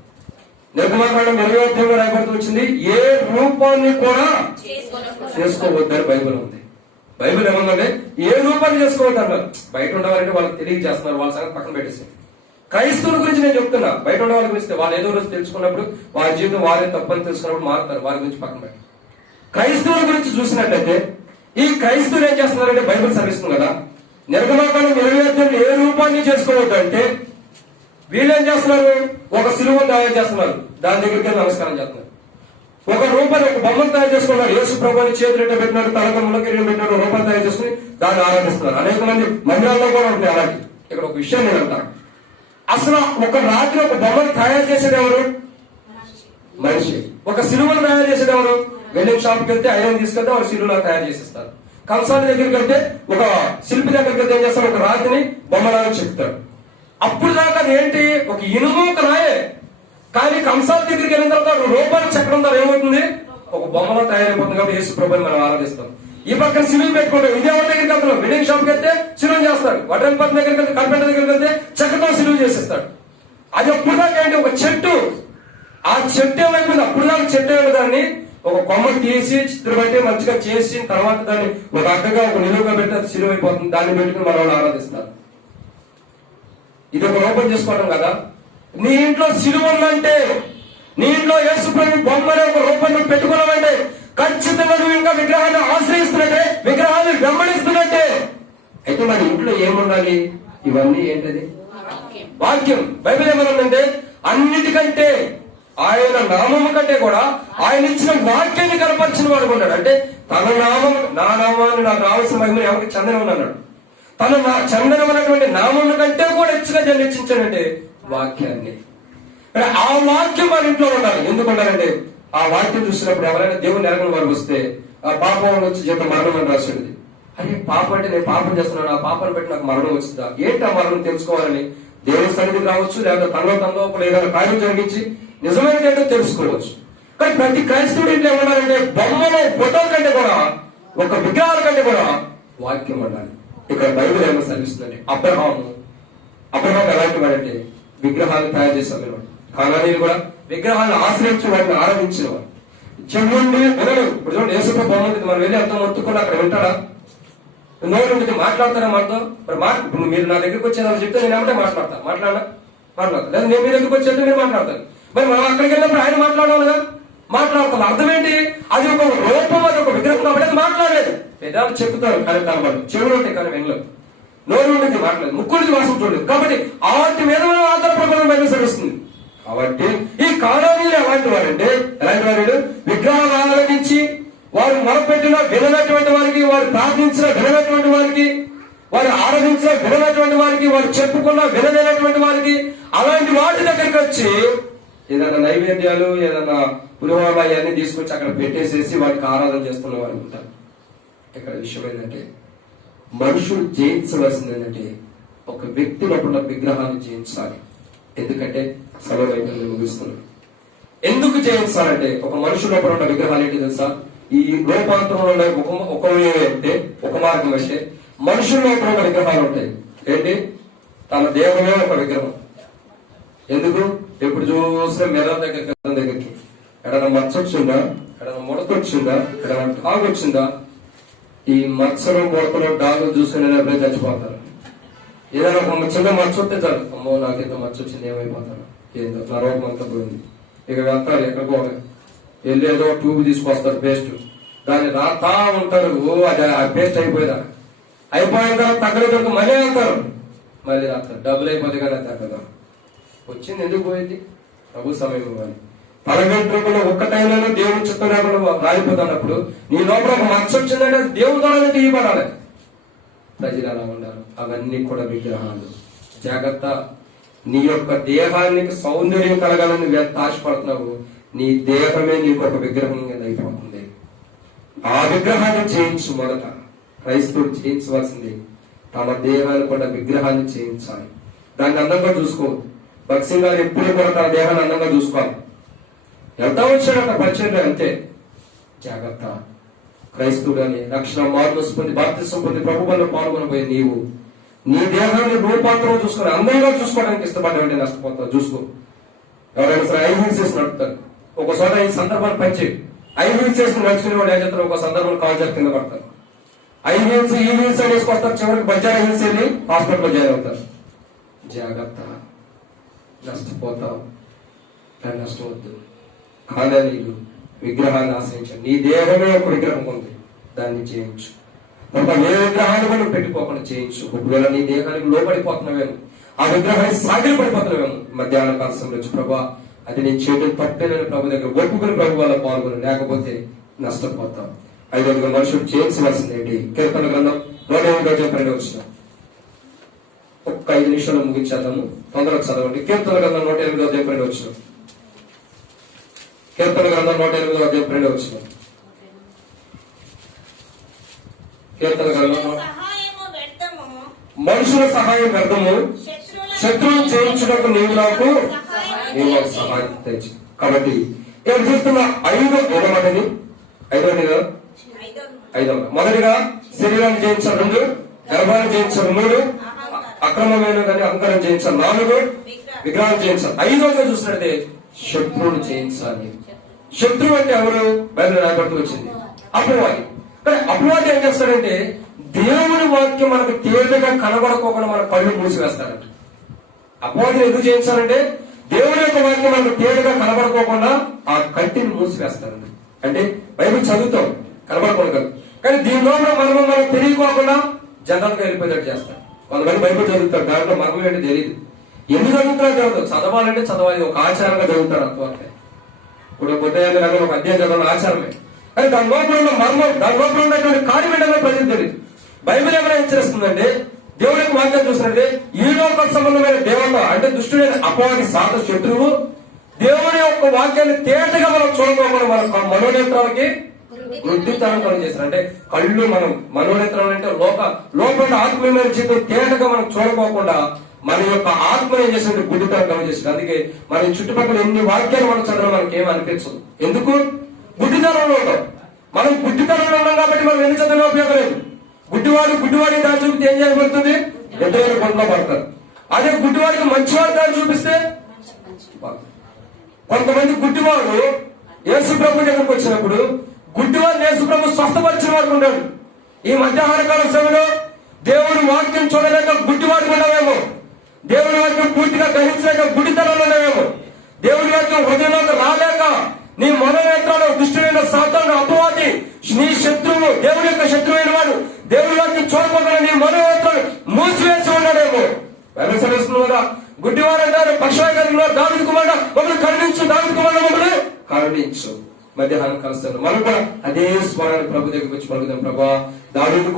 నిర్గమాకాండం 20వ అధ్యాయంలో రాయబడుతూ వచ్చింది, ఏ రూపాన్ని కూడా చేసుకోవద్దని బైబిల్ ఉంది. బైబిల్ ఏమన్నా ఏ రూపాన్ని చేసుకోవద్దు అన్నారు. బయట ఉండవాలంటే వాళ్ళకి తెలియజేస్తున్నారు, వాళ్ళ సంగతి పక్కన పెట్టేసి. క్రైస్తవుల గురించి నేను చెప్తున్నా. బయట ఉన్న వాళ్ళ గురించి వాళ్ళు ఏదో రోజు తెలుసుకున్నప్పుడు వారి జీవితం వారే తప్పని తెలుసుకున్నప్పుడు మారుతారు, వారి గురించి పక్కన పెట్టి. క్రైస్తవుల గురించి చూసినట్లయితే ఈ క్రైస్తవులు ఏం చేస్తున్నారంటే బైబిల్ సర్విస్తుంది కదా, నిర్గమాకాండం 20వ అధ్యాయంలో ఏ రూపాన్ని చేసుకోవద్దు అంటే వీళ్ళేం చేస్తున్నారు? ఒక సిలువను తయారు చేస్తున్నారు, దాని దగ్గరికి నమస్కారం చేస్తున్నారు. ఒక రూపాన్ని ఒక బొమ్మను తయారు చేసుకున్నారు, యేసు ప్రభుని చేతులు పెట్టినాడు, తలకు ముళ్ళకిరీటం పెట్టినాడు, రూపాన్ని తయారు చేసుకుని దాన్ని ఆరాధిస్తున్నారు. అనేక మంది మందిరాల్లో కూడా ఉంటాయి అలాంటి. ఇక్కడ ఒక విషయం నేను అంటాను, అసలు ఒక రాత్రి ఒక బొమ్మను తయారు చేసేది ఎవరు? మనిషి. ఒక సిలువను తయారు చేసేది ఎవరు? వెల్డింగ్ షాప్కి వెళ్తే ఐరన్ తీసుకెళ్తే వాళ్ళు సిలువలా తయారు చేసేస్తారు. కంసాల దగ్గరికి వెళ్తే ఒక శిల్పి దగ్గరికి వెళ్తే ఏం చేస్తారు? ఒక రాతిని బొమ్మలాగా చెప్తాడు. అప్పుడు దాకా అది ఏంటి? ఒక ఇనుము, ఒక రాయే. కానీ కంసాల దగ్గరికి వెళ్ళిన తర్వాత రూపాయలు చెక్కడం ద్వారా ఏమవుతుంది? ఒక బొమ్మలో తయారైపోతుంది. కాబట్టి యేసు ప్రభుని మనం ఆరాధిస్తాం. ఈ పక్కన సిలువ పెట్టుకుంటాం. ఇదే ఎవరి దగ్గరికి వెళ్తున్నాం? వెల్డింగ్ షాప్కి వెళ్తే సిలువ చేస్తాడు, వడ్రంగి పత్తి దగ్గరికి వెళ్తే కార్పెంటర్ దగ్గరికి వెళ్తే చెక్కతో సిలువ చేసేస్తాడు. అది అప్పుడు దాకా ఏంటి? ఒక చెట్టు. ఆ చెట్టు ఏమైపోయింది? అప్పుడు దాకా చెట్టు అయిన దాన్ని ఒక కొమ్మ తీసి చిత్రపట్టి మంచిగా చేసిన తర్వాత దాన్ని ఒక అడ్డగా ఒక నిలువుగా పెడితే అది సిలువ అయిపోతుంది. దాన్ని పెట్టుకుని మన వాళ్ళు ఆరాధిస్తారు. ఇది ఒక రూపం చేసుకోవడం కదా. నీ ఇంట్లో సిలువ ఉందంటే, నీ ఇంట్లో యేసు ప్రభు బొమ్మనే ఒక రూపాన్ని పెట్టుకున్నావంటే ఖచ్చితంగా నువ్వు ఇంకా విగ్రహాన్ని ఆశ్రయిస్తున్నట్టే, విగ్రహాన్ని వెంబడిస్తున్నట్టే. అయితే మరి ఇంట్లో ఏముండాలి? ఇవన్నీ ఏంటది? వాక్యం. బైబిల్ ఏమనుందంటే అన్నిటికంటే ఆయన నామము కంటే కూడా ఆయన ఇచ్చిన వాక్యాన్ని కనపరిచిన వాడు ఉన్నాడు. అంటే తన నామం, నా నామాన్ని నాకు రావాల్సిన మహిమని ఎవరికి చందనం అన్నాడు. తను నా చందనం అన్నటువంటి నామం కంటే కూడా హెచ్చుగా జన్మించాడంటే వాక్యాన్ని. ఆ వాక్యం మన ఇంట్లో ఉండాలి. ఎందుకు ఉండాలంటే ఆ వాక్యం చూసినప్పుడు ఎవరైనా దేవుని ఎరగని వారు వస్తే ఆ పాపం వచ్చి చెప్పి మరణం అని రాసేది. అరే పాపం అంటే నేను పాపం చేస్తున్నాను, ఆ పాపాన్ని బట్టి నాకు మరణం వచ్చిందా? ఏంటి ఆ మరణం తెలుసుకోవాలని దేవుని సన్నిధికి రావచ్చు, లేదా తనలో ఏదైనా కార్యం జరిగించి నిజమైనది ఏంటో తెలుసుకోవచ్చు. కానీ ప్రతి క్రైస్తవుడు ఇంట్లో ఏమన్నారంటే బొమ్మలో ఫోటోల కంటే కూడా, ఒక విగ్రహాల కంటే కూడా వాక్యం ఉండాలి. ఇక్కడ బైబిల్ ఏమైనా సర్విస్తుందంటే అబ్రహాం ఎలాంటి వాడంటే విగ్రహాలు తయారు చేసేవాడు. కానానీయులు కూడా విగ్రహాలను ఆశ్రయించి వాటిని ఆరాధించిన వారు. చెవుండి వినడు. ఇప్పుడు చూడండి, యేసుప్రభు బాగుంటుంది, మనం వెళ్ళి అంత మొత్తుకుని అక్కడ వింటాడా? నోరు ఉంటుంది, మాట్లాడతారా మనతో? మరి ఇప్పుడు మీరు నా దగ్గరికి వచ్చేదాన్ని చెప్తే నేను ఏమంటే మాట్లాడతా లేదా నేను మీ దగ్గరికి వచ్చేది మీరు మాట్లాడతాను. మరి మనం అక్కడికి వెళ్ళినప్పుడు ఆయన మాట్లాడాలిగా, మాట్లాడతాం. అర్థం ఏంటి? అది ఒక రూపం, అది ఒక విగ్రహం కాబట్టి అది మాట్లాడలేదు. పెదాలు చెప్తారు కానీ కనబడదు, చెవులు ఉంటాయి కానీ వినలేదు, నోరు ఉంటుంది మాట్లాడలేదు, ముక్కుడికి వాసన చూడలేదు. కాబట్టి వాటి మీద మనం ఆధారపడడం బయట సరిస్తుంది. కాబట్టి ఈ కానానీయులు ఎలాంటి వారంటే, ఎలాంటి వారు? విగ్రహాలు ఆరాధించి వారు మొదలుపెట్టిన విననటువంటి వారికి, వారు ప్రార్థించిన విననటువంటి వారికి, వారు ఆరాధించిన విననటువంటి వారికి, వారు చెప్పుకున్న వినలేనటువంటి వారికి, అలాంటి వాటి దగ్గరికి వచ్చి ఏదైనా నైవేద్యాలు, ఏదైనా పులిహోర ఇవన్నీ తీసుకొచ్చి అక్కడ పెట్టేసేసి వాటికి ఆరాధన చేస్తున్న వారు ఉంటారు. ఇక్కడ విషయం ఏంటంటే, మనుషులు జయించవలసింది ఏంటంటే ఒక వ్యక్తి లోపల విగ్రహాన్ని జయించాలి. ఎందుకంటే సమయం అయిపోయింది, ముగిస్తున్నాను. ఎందుకు జయించాలంటే ఒక మనుషుల లోపల ఉన్న విగ్రహాలు ఏంటి తెలుసా? ఈ రూపాంతరంలో ఒక అయితే ఒక మార్గం అయితే మనుషుల లోపల ఉన్న విగ్రహాలు ఉంటాయి. ఏంటి? తన దేహమే ఒక విగ్రహం. ఎందుకు? ఎప్పుడు చూసినా మెదడు దగ్గరికి ఎడన మచ్చ వచ్చిందా, ఎడన ముడకొచ్చిందా, ఎడన డాగ్ వచ్చిందా? ఈ మచ్చలు ముడకలు డాగులు చూసుకునే ఎప్పుడైతే చచ్చిపోతారు. ఏదైనా ఒక చిన్న మచ్చ వస్తే చాలు, అమ్మో నాకు ఎంత మచ్చ వచ్చింది, ఏమైపోతాను, ఏందో నా రోగం అంతా పోయింది. ఇక వెళ్తారు ఎక్కడికో, వెళ్ళి ఏదో ట్యూబ్ తీసుకొస్తారు, పేస్ట్, దాన్ని రాతా ఉంటారు. అది ఆ పేస్ట్ అయిపోయిందా, అయిపోయిన తర్వాత తగ్గలేదు, మళ్ళీ వెళ్తారు, మళ్ళీ రాస్తారు. డబ్బులు అయిపోతే కానీ తగ్గదా. వచ్చింది ఎందుకు పోయింది? ప్రభు సమయం ఇవ్వాలి. తలగంట్రుకులు ఒక్క టైంలో దేవుడు చిత్తం లేకుండా రాలిపోతున్నప్పుడు నీ లోపల ఒక మచ్చ వచ్చిందంటే దేవుడు ద్వారా తీయబడాలి. ప్రజలు అలా ఉండాలి. అవన్నీ కూడా విగ్రహాలు. జాగ్రత్త. నీ యొక్క దేహానికి సౌందర్యం కలగాలని నువ్వు ఎంత ఆశపడుతున్నావు, నీ దేహమే నీకు ఒక విగ్రహం కింద అయిపోతుంది. ఆ విగ్రహాన్ని చేయించు. మొదట క్రైస్తవుడు చేయించవలసింది తమ దేహాన్ని కూడా విగ్రహాన్ని చేయించాలి. దాన్ని అందంగా చూసుకోవద్దు. భక్సింగ్ గారు ఎప్పుడు కూడా తన దేహాన్ని అందంగా చూసుకోవాలి. ఎంత వచ్చాడట పరిచయంలో, అంతే. జాగ్రత్త. క్రైస్తవుడు అని రక్షణ మార్గం పొంది బాప్తిసం పొంది ప్రభువులో పాల్గొనబోయే నీవు నీ దేహాన్ని రూపాంతరం చూసుకొని అందంగా చూసుకోవడానికి ఇష్టపడ్డావంటే నష్టపోతావు. చూసుకో. ఎవరైనా సరే ఐ వీల్స్ చేసి నడుపుతారు. ఒక చోట ఈ సందర్భాలు పంచి ఐ వీల్స్ చేసి నడుచుకునే వాళ్ళు ఏం చేస్తారు, ఒక సందర్భంలో కాల్ కింద పడతారు. ఐ వీల్స్ ఈ వీల్స్ అని వేసుకొస్తారు. చివరికి బజ్జారా హిల్స్ వెళ్ళి హాస్పిటల్లో జాయిన్ అవుతారు. జాగ్రత్త. నష్టపోతావు. దాన్ని నష్టవద్దు. కానానీయులు విగ్రహాన్ని ఆశ్రయించారు. నీ దేహమే ఒక విగ్రహం ఉంది, దాన్ని చేయించు. ఒక ఏ విగ్రహాన్ని కూడా పెట్టుకోకుండా చేయించు. ఒకవేళ నీ దేహానికి లోపడిపోతున్నావేమో, ఆ విగ్రహానికి సాగిలి పడిపోతున్నావేమో, మధ్యాహ్న కాల సమయంలో వచ్చి ప్రభా అది నేను చేయడం తప్పేనని ప్రభు దగ్గర ఒప్పుకుని ప్రభు వల్ల పాల్గొని, లేకపోతే నష్టపోతాం. ఐదోదిగా మనుషులు చేయించవలసిందేంటి? కీర్తన గ్రంథం 108 వచ్చిన ఒక్క 5 నిమిషాలు ముగించేద్దాము. తొందరగా చదవండి. కీర్తన గ్రంథం 108 వచ్చిన కీర్తన గ్రంథం 108 వచ్చిన కీర్తన గ్రంథం మనుషుల సహాయం వ్యర్థము, శత్రువులు చేయించుటకు నీవు నాకు సహాయం తెచ్చు. కాబట్టి ఇక్కడ చూస్తున్న 5 ఏదన్నది 5 మొదటిగా శరీరాన్ని జయించారు 2, గర్భాన్ని జయించారు 3, అక్రమమైన దాన్ని అహంకారం జయించారు 4, విగ్రహాలు జయించారు 5గా చూసినట్టే శత్రువులు జయించాలి. శత్రువు అంటే ఎవరు? బైబిల్ రాయబడుతూ వచ్చింది అపవాది. కానీ అపవాది ఏం చేస్తాడంటే దేవుని వాక్యం మనకు తేలికగా కనబడకోకుండా మన కళ్ళు మూసివేస్తాడంట. అపవాదిని ఎందుకు చేయించాలంటే దేవుని యొక్క వాక్యం మనకు తేలికగా కనబడుకోకుండా ఆ కంటిని మూసివేస్తాడంట. అంటే బైబిల్ చదువుతాం కనబడకూడదు, కానీ దీని లోపల మనం తెలియకోకుండా జనరల్ గా వెళ్ళిపోయేటట్టు చేస్తాం. కొంతమంది బైబిల్ చదువుతారు, దాంట్లో మర్మం ఏంటి తెలియదు. ఎందుకు చదువుతారో తెలియదు. చదవాలంటే చదవాలి, ఒక ఆచారంగా చదువుతారు అంతవరకే. ఇప్పుడు బుద్ధయ్య నగరం ఒక అధ్యాయం చదవడం ఆచారమే, కానీ దాని లోపల ఉన్న మర్మం, దాని లోపల ఉన్నటువంటి కార్యం ఏంటనే ప్రజలు తెలియదు. బైబిల్ ఏమైనా హెచ్చరిస్తుందంటే దేవుడి యొక్క వాక్యం చూసినట్టే ఈ లోక సంబంధమైన దేవత అంటే దుష్టుడైన అపవాది సాత శత్రువు దేవుడి యొక్క వాక్యాన్ని తేటగా మనం చూడకోకుండా మన మనోనేత్రాలకి వృద్ధితనం కలుగు చేస్తారు. అంటే కళ్ళు మనం మనోనేత్రాలు అంటే లోపల ఆత్మీయమైన జీవితం తేటగా మనం చూడకోకుండా మన యొక్క ఆత్మను ఏం చేసినట్టు గుడ్డితనం కలుగు చేస్తుంది. అందుకే మన చుట్టుపక్కల ఎన్ని వాక్యాలు మనం చదవడం మనకి ఏమి అనిపించదు. ఎందుకు? గుడ్డితనంలో ఉంటాం. మనం గుడ్డితనంలో ఉన్నాం కాబట్టి మనం ఎన్ని చదివినా ఉపయోగం లేదు. గుడ్డివాడి దాన్ని చూపిస్తే ఏం చేయబడుతుంది? ఎదురైన కొండలో పడతారు. అదే గుడ్డివాడికి మంచివాడి దాన్ని చూపిస్తే కొంతమంది గుడ్డివాడు యేసు ప్రభు దగ్గరకు వచ్చినప్పుడు గుడ్డివాడు యేసు ప్రభు స్వస్థపరిచిన వాడు ఉన్నాడు. ఈ మధ్యాహ్న కాల సమయంలో దేవుని వాక్యం చూడలేక గుడ్డివాడు ఉన్నావేమో, దేవుని వాక్యం పూర్తిగా గ్రహించలేక గుడ్డితనంలో ఉన్నావేమో, దేవుని వాక్యం హృదయంలోకి రాలేక నీ మనోనేత్రాలు దుష్టుడైన సాతాను అపవాది నీ శత్రువు, దేవుని యొక్క శత్రువైన వాడు దేవుని వాక్యం చూడకుండా నీ మనోనేత్రాలు మూసివేసి ఉన్నాడేమో. వెనసరిస్తుంది కదా, గుడ్డివారు అంటారు పక్షవాయుడు దావీదు కుమారుడా మమ్మల్ని కరుణించు, దావీదు కుమారుడా మమ్మల్ని కరుణించు. మధ్యాహ్నం కలుస్తాను మనం కూడా అదే స్వరాన్ని ప్రభు దగ్గరికి వచ్చి పలుకుదాం. ప్రభా, దావీదు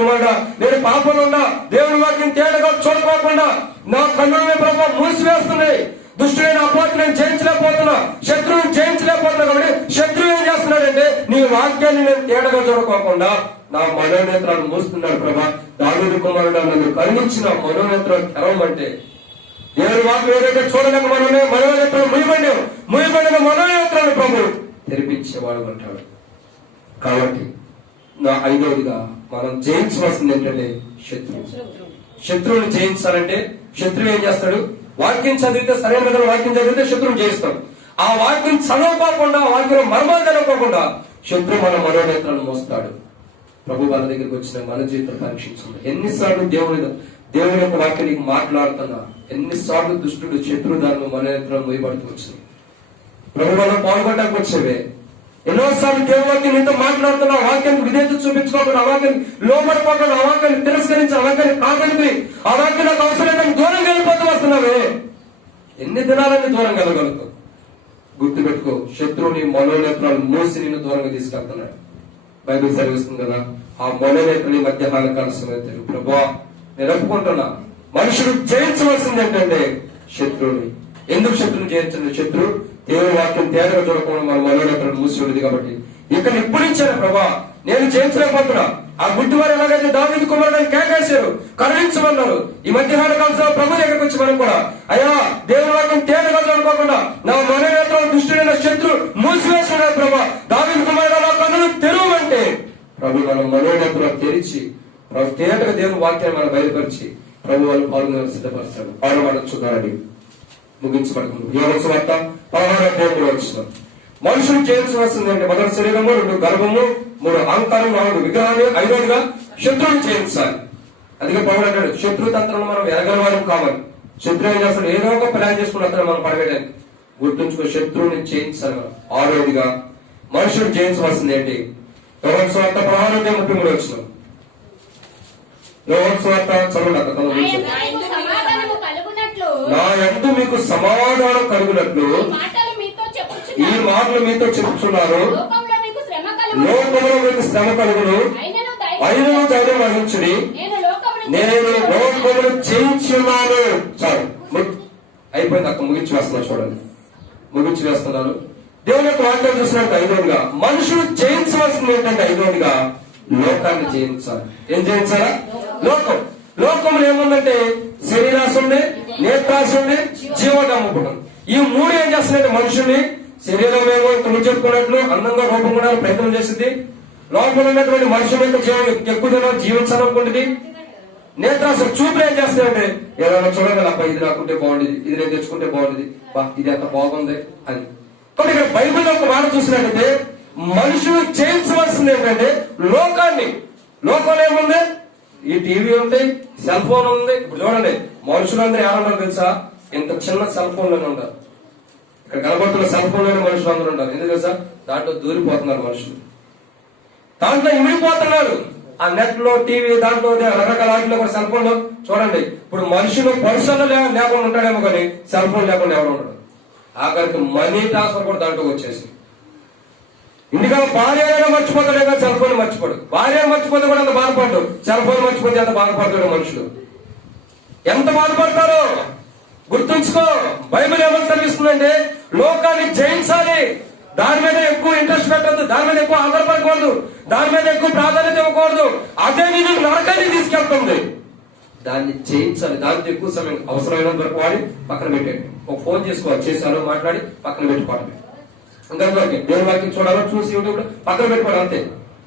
కుమారుడా నేను పాపంలో ఉన్నా, దేవుని వాక్యం తేటగా చూడకోకుండా నా కన్నుల ప్రభావ మూసివేస్తున్నాయి. దుష్టుడైన అపవాది నేను జయించలేకపోతున్నా, శత్రువుని జయించలేకపోతున్నా. కాబట్టి శత్రువు ఏం చేస్తున్నాడంటే నీ వాక్యాన్ని నేను తేటగా చూడకోకుండా నా మనోనేత్రాలు మూస్తున్నాడు. ప్రభా, దావీదు కుమారుడా నన్ను కరుణించిన మనోనేత్రాలు తెరవమంటే దేవుని వాక్యం ఏదైతే చూడలేక మనోనేత్రాలు ముయ్యబడిన మనోనేత్రాలు ప్రభు తెరిపించేవాడు అంటాడు. కాబట్టి నా ఐదవదిగా మనం జయించవలసింది ఏంటంటే శత్రువుని జయించాలంటే శత్రువు ఏం చేస్తాడు? వాక్యం చదివితే సరైన విధంగా వాక్యం చదివితే శత్రువుని జయిస్తాడు. ఆ వాక్యం చదవకోకుండా, వాక్యం మర్మాలు తెలవకోకుండా శత్రువు మన మనోనేత్రాలను మోస్తాడు. ప్రభు వాళ్ళ దగ్గరికి వచ్చిన మన జీవితం పరీక్షించింది. ఎన్నిసార్లు దేవుని యొక్క వాక్యం నీకు మాట్లాడుతున్నా, ఎన్నిసార్లు దుష్టుడు శత్రువు దాన్ని మనోనేత్రాలు మోయబడుతూ వచ్చింది. ప్రభు వల్ల పాల్గొనడానికి వచ్చేవే ఎన్నోసార్లు దేవుని వాక్యం నీతో మాట్లాడుతున్నా, వాక్యానికి విధేయత చూపించుకోకుండా, ఆ వాక్యాన్ని లోపడిపోకుండా, ఆ వాక్యాన్ని తిరస్కరించి, ఆ వాక్యాన్ని కాదనిపి, ఆ వాక్యం నాకు అవసరం దూరంగా వెళ్ళిపోతూ వస్తున్నావే. ఎన్ని దినాలన్నీ దూరం వెళ్ళగలుగుతావు? గుర్తుపెట్టుకో, శత్రువుని మనోనేత్రాలు మూసి నిన్ను దూరంగా తీసుకెళ్తున్నాడు. బైబిల్ చదివిస్తుంది కదా, ఆ మనోనేత్రాన్ని మధ్యాహ్న కాల సమయం ప్రభా నేను ఒప్పుకుంటున్నా, మనుషుడు జయించవలసింది ఏంటంటే శత్రువుని. ఎందుకు శత్రువుని జయించండి? శత్రువు దేవుని వాక్యం తేదగా చూడకుండా మన మనోనేత్రాలు మూసి ఉండేది. కాబట్టి ఇక్కడ ఇప్పుడు ఇచ్చాను ప్రభా, నేను జయించలేకపోతున్నా. ఆ గుడ్డివారు ఎలాగైతే దావీదు కుమారుడు కేకేశారు, కరుణించమన్నారు. ఈ మధ్యాహ్న కాలంలో ప్రభు దగ్గరికి వచ్చి మనం కూడా అయ్యా దేవుని వాక్యం తేదగా చూడకోకుండా నా మనోనేత్రాలు దుష్టుడైన శత్రు మూసివేస్తున్నాడు. ప్రభా, దావీదు కుమారుడు నా కన్నులు తెరవమంటే ప్రభు మన మనోనేత్రాలు తెరిచి ప్రభు తేటగా దేవుని వాక్యాన్ని మనం బయలుపరిచి ప్రభు వాళ్ళు పాల్గొని సిద్ధపరుస్తాడు. పాడు మనం చూడాలని ముగించబడుతుంది. యోహాను సువార్త 16 వచ్చిన మనుషులు చేయించవలసింది అంటే మొదటి శరీరము, 2 గర్భము, 3 అహంకారం, 4 విగ్రహాలు, 5వదిగా శత్రువుని చేయించాలి. అందుకే పౌరుడు అంటాడు శత్రు తంత్రంలో మనం ఎరగలవారం కావాలి. శత్రువు ఏం చేస్తాడు? ఏదో ఒక ప్లాన్ చేసుకుని అతను మనం పడవేయడానికి. గుర్తుంచుకో, శత్రువుని చేయించాలి మనం. 6వదిగా మనుషులు చేయించవలసింది ఏంటి? యోహాను సువార్త 16:33 వచ్చిన యోహాను సువార్త చదవండి. నా యందు మీకు సమాధానం కలుగునట్లు ఈ మాటలు మీతో చెప్పుచున్నారు. లోకములో మీకు శ్రమ కలుగును, అయినను ధైర్యం వహించుడి, నేను లోకమును జయించున్నాను. చాలు, అయిపోయింది. అక్కడ ముగించి వేస్తున్నా. చూడండి, ముగించి వేస్తున్నారు. దేవుని యొక్క వాక్యం చూసినట్టు 5వదిగా మనుషులు జయించవలసింది ఏంటంటే 5వదిగా లోకాన్ని జయించాలి. ఏం జయించాలా? లోకంలో ఏముందంటే శరీరాశ ఉంది, నేత్రాశ ఉంది, జీవోడమ్ముకుంటాం. ఈ 3 ఏం చేస్తున్నాయంటే మనుషుల్ని శరీరం ఏమో నువ్వు చెప్పుకున్నట్లు అందంగా రూపం కూడా ప్రయత్నం చేస్తుంది. లోపల ఉన్నటువంటి మనుషుల యొక్క జీవనం ఎక్కువ దినాలు జీవించాలనుకుంటుంది. నేత్రాశ చూపులు ఏం చేస్తాయంటే ఏదైనా చూడగలప్ప, ఇది నాకుంటే బాగుండేది, ఇది నేను తెచ్చుకుంటే బాగుండేది, ఇది అంత బాగుంది అని. కాబట్టి ఇక్కడ బైబిల్లో ఒక మాట చూసినట్టయితే మనుషులు చేయించవలసింది ఏంటంటే లోకంలో ఏముంది? ఈ టీవీ ఉంది, సెల్ ఫోన్ ఉంది. ఇప్పుడు చూడండి, మనుషులందరూ ఏమన్నారు తెలుసా? ఇంత చిన్న సెల్ ఫోన్ లోనే ఉంటారు. ఇక్కడ కనబడుతున్న సెల్ ఫోన్ లోనే మనుషులు అందరూ ఉంటారు. ఎందుకు తెలుసా? దాంట్లో దూరిపోతున్నారు మనుషులు, దాంట్లో ఇమిడిపోతున్నారు. ఆ నెట్ లో, టీవీ, దాంట్లో రకరకాల వాటిలో కూడా సెల్ ఫోన్ లో చూడండి. ఇప్పుడు మనుషులు పర్సన్ లేకుండా ఉంటాడేమో కానీ సెల్ ఫోన్ లేకుండా ఎవరు ఉంటాడు? ఆఖరికి మనీ ట్రాన్స్ఫర్ కూడా దాంట్లో వచ్చేసి ఇందుకని భార్య మర్చిపోతాడే కానీ సెల్ ఫోన్ మర్చిపోడు. భార్య మర్చిపోతే కూడా అంత బాధపడ్డు, సెల్ ఫోన్ మర్చిపోతే ఎంత బాధపడతాడు మనుషులు. ఎంత బాధపడతారో గుర్తుంచుకో. బైబిల్ ఏమని చదివిస్తుందంటే లోకాన్ని జయించాలి, దాని మీద ఎక్కువ ఇంట్రెస్ట్ పెట్టద్దు, దాని మీద ఎక్కువ ఆధారపడకూడదు, దాని మీద ఎక్కువ ప్రాధాన్యత ఇవ్వకూడదు. అదే నేను నరకాన్ని తీసుకెళ్తుంది. దాన్ని జయించాలి. దాంతో ఎక్కువ సమయం అవసరమైనంత వరకు వాడి పక్కన పెట్టండి. ఒక ఫోన్ చేసుకోవాలి, చేశారో మాట్లాడి పక్కన పెట్టుకోవడమే. ఇంకా దేవుని వాక్యం చూడాలో చూసి యూట్యూబ్ పక్కన పెట్టుకోవడం అంతే.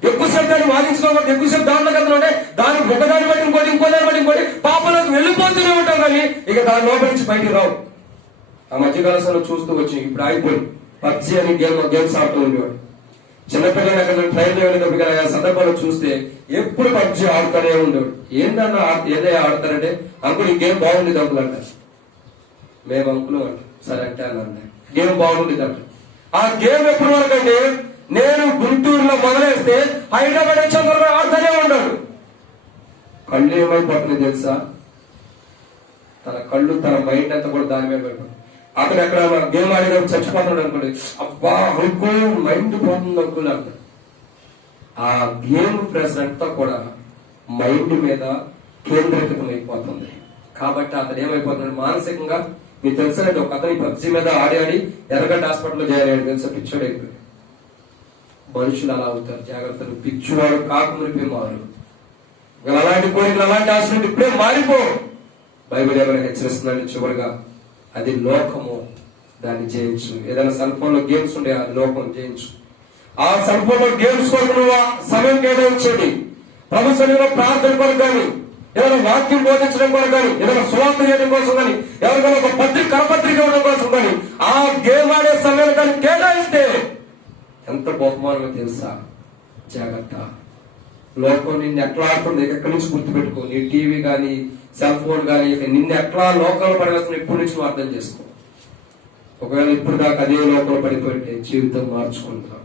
ఎక్కువసేపు దాన్ని వాదించుకోకూడదు. ఎక్కువసేపు దాంట్లో కదా ఉంటే దాని ఒకదాన్ని బట్టి ఇంకోటి, ఇంకో దాన్ని బట్టి ఇంకోటి పాపలోకి వెళ్ళిపోతూనే ఉంటాం. కానీ ఇక దాని లోపల నుంచి బయటికి రావు. ఆ మధ్యకాలంలో చూస్తూ వచ్చి ఇప్పుడు ఆగిపోయింది. పబ్జి అని గేమ్స్ ఆడుతూ ఉండేవాడు. చిన్నపిల్లలు ఎక్కడ ట్రైన్ వెళ్ళినప్పుడు ఆ సందర్భంలో చూస్తే ఎప్పుడు పబ్జి ఆడుతూనే ఉండేవాడు. ఏంటన్నా ఏదో ఆడతారంటే అంకుల్ ఈ గేమ్ బాగుండేది అంకుల్ అంటారు. మేము అంకులు అంట సరే అంటే అన్న గేమ్ బాగుండేది అంట. ఆ గేమ్ ఎప్పటి వరకు అంటే నేను గుంటూరులో మొదలేస్తే హైదరాబాద్ వచ్చేంత ఆడుతూనే ఉన్నాడు. కళ్ళు ఏమైపోతుంది తెలుసా? తన కళ్ళు తన మైండ్ అంతా కూడా దాని మీద పెట్టాడు. అతను ఎక్కడ గేమ్ ఆడేటప్పుడు చచ్చిపోతున్నాడు అనుకోండి, అబ్బా అంకుల్ మైండ్ పోతుంది అంకుల్ అంట. ఆ గేమ్ ప్రెషర్ అంతా కూడా మైండ్ మీద కేంద్రీకృతం అయిపోతుంది. కాబట్టి అతను ఏమైపోతున్నాడు మానసికంగా. మీకు తెలుసండి, ఒక అతని పబ్జి మీద ఆడి ఆడి ఎర్రగడ్డ హాస్పిటల్లో జాయిన్ అయ్యాడు తెలుసా, పిచ్చోడు అయిపోయాడు. మనుషులు అలా అవుతారు, జాగ్రత్తలు. పిచ్చివాడు కాకుమునిపే మారు. అలాంటి కోరికలు అలాంటి ఆశలు ఇప్పుడే మారిపో. బైబిల్ ఏమైనా హెచ్చరిస్తుందండి చివరిగా, అది లోకము, దాన్ని జయించు. ఏదైనా సెల్ ఫోన్ లో గేమ్స్ ఉండే అది లోకం జయించు. ఆ సెల్ ఫోన్ లో గేమ్స్ కొరకు నువ్వు సమయం కేటాయించండి. ప్రభు సన్నిధిలో ప్రార్థన కొరకు కానీ, ఏదైనా వాక్యం బోధించడం కొరకు కానీ, ఏదైనా సువార్త చేయడం కోసం కానీ, ఎవరికైనా ఒక కరపత్రిక ఇవ్వడం కోసం కానీ ఆ గేమ్ ఆడే సమయాన్ని కానీ కేటాయిస్తే ఎంత బహుమానమో తెలుసా? జాగ్రత్త. లోకం నిన్ను ఎట్లా ఆడుతుంది ఎక్కడి నుంచి గుర్తుపెట్టుకో. నీ టీవీ కానీ సెల్ ఫోన్ కానీ నిన్ను ఎట్లా లోకంలో పడవేస్తున్నా ఇప్పటి నుంచి నువ్వు అర్థం చేసుకో. ఒకవేళ ఇప్పుడు దాకా అదే లోకంలో పడిపోయింటే జీవితం మార్చుకుంటాం.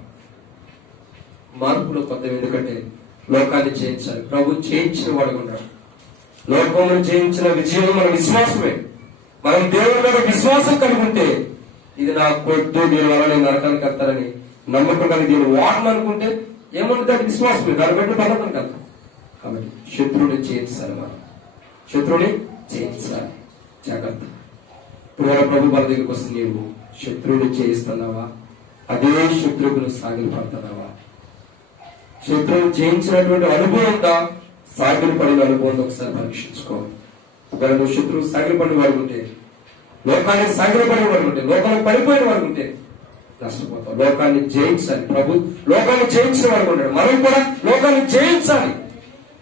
మార్పులు కొత్త. ఎందుకంటే లోకాన్ని జయించాలి. ప్రభు జయించిన వాడు ఉన్నాడు. లోకమును జయించిన విజయం మన విశ్వాసమే. మనం దేవుని మీద విశ్వాసం కలిగి ఉంటే ఇది నా కొట్టు, దీని వల్ల నేను నరకానికి వెళ్తానని నమ్మకం కలిగి దీన్ని వాడను అనుకుంటే ఏముంటుంది? అది విశ్వాసమే. దాన్ని బట్టి పర్వతానికి వెళ్తాం. కాబట్టి శత్రువుని జయించాలి. మనం శత్రువుని జయించాలి. జాగ్రత్త. ఇప్పుడు ప్రభు వాళ్ళ దగ్గరికి వస్తే నీవు శత్రువుని జయిస్తున్నావా? అదే శత్రువును సాగిలి పడుతున్నావా? శత్రువుని జయించినటువంటి అనుభవం ఉందా? సాగిలి పడిన అనుభవం ఒకసారి పరీక్షించుకో. ఒకవేళ నువ్వు శత్రువు సాగిలి పడిన వాడు ఉంటే, లోకాన్ని సాగిలి పడిన వాడు ఉంటే, లోకానికి పడిపోయిన వాడు ఉంటే నష్టపోతాం. లోకాన్ని జయించాలి. ప్రభు లోకాన్ని జయించిన వాడు ఉన్నాడు. మనం కూడా లోకాన్ని జయించాలి.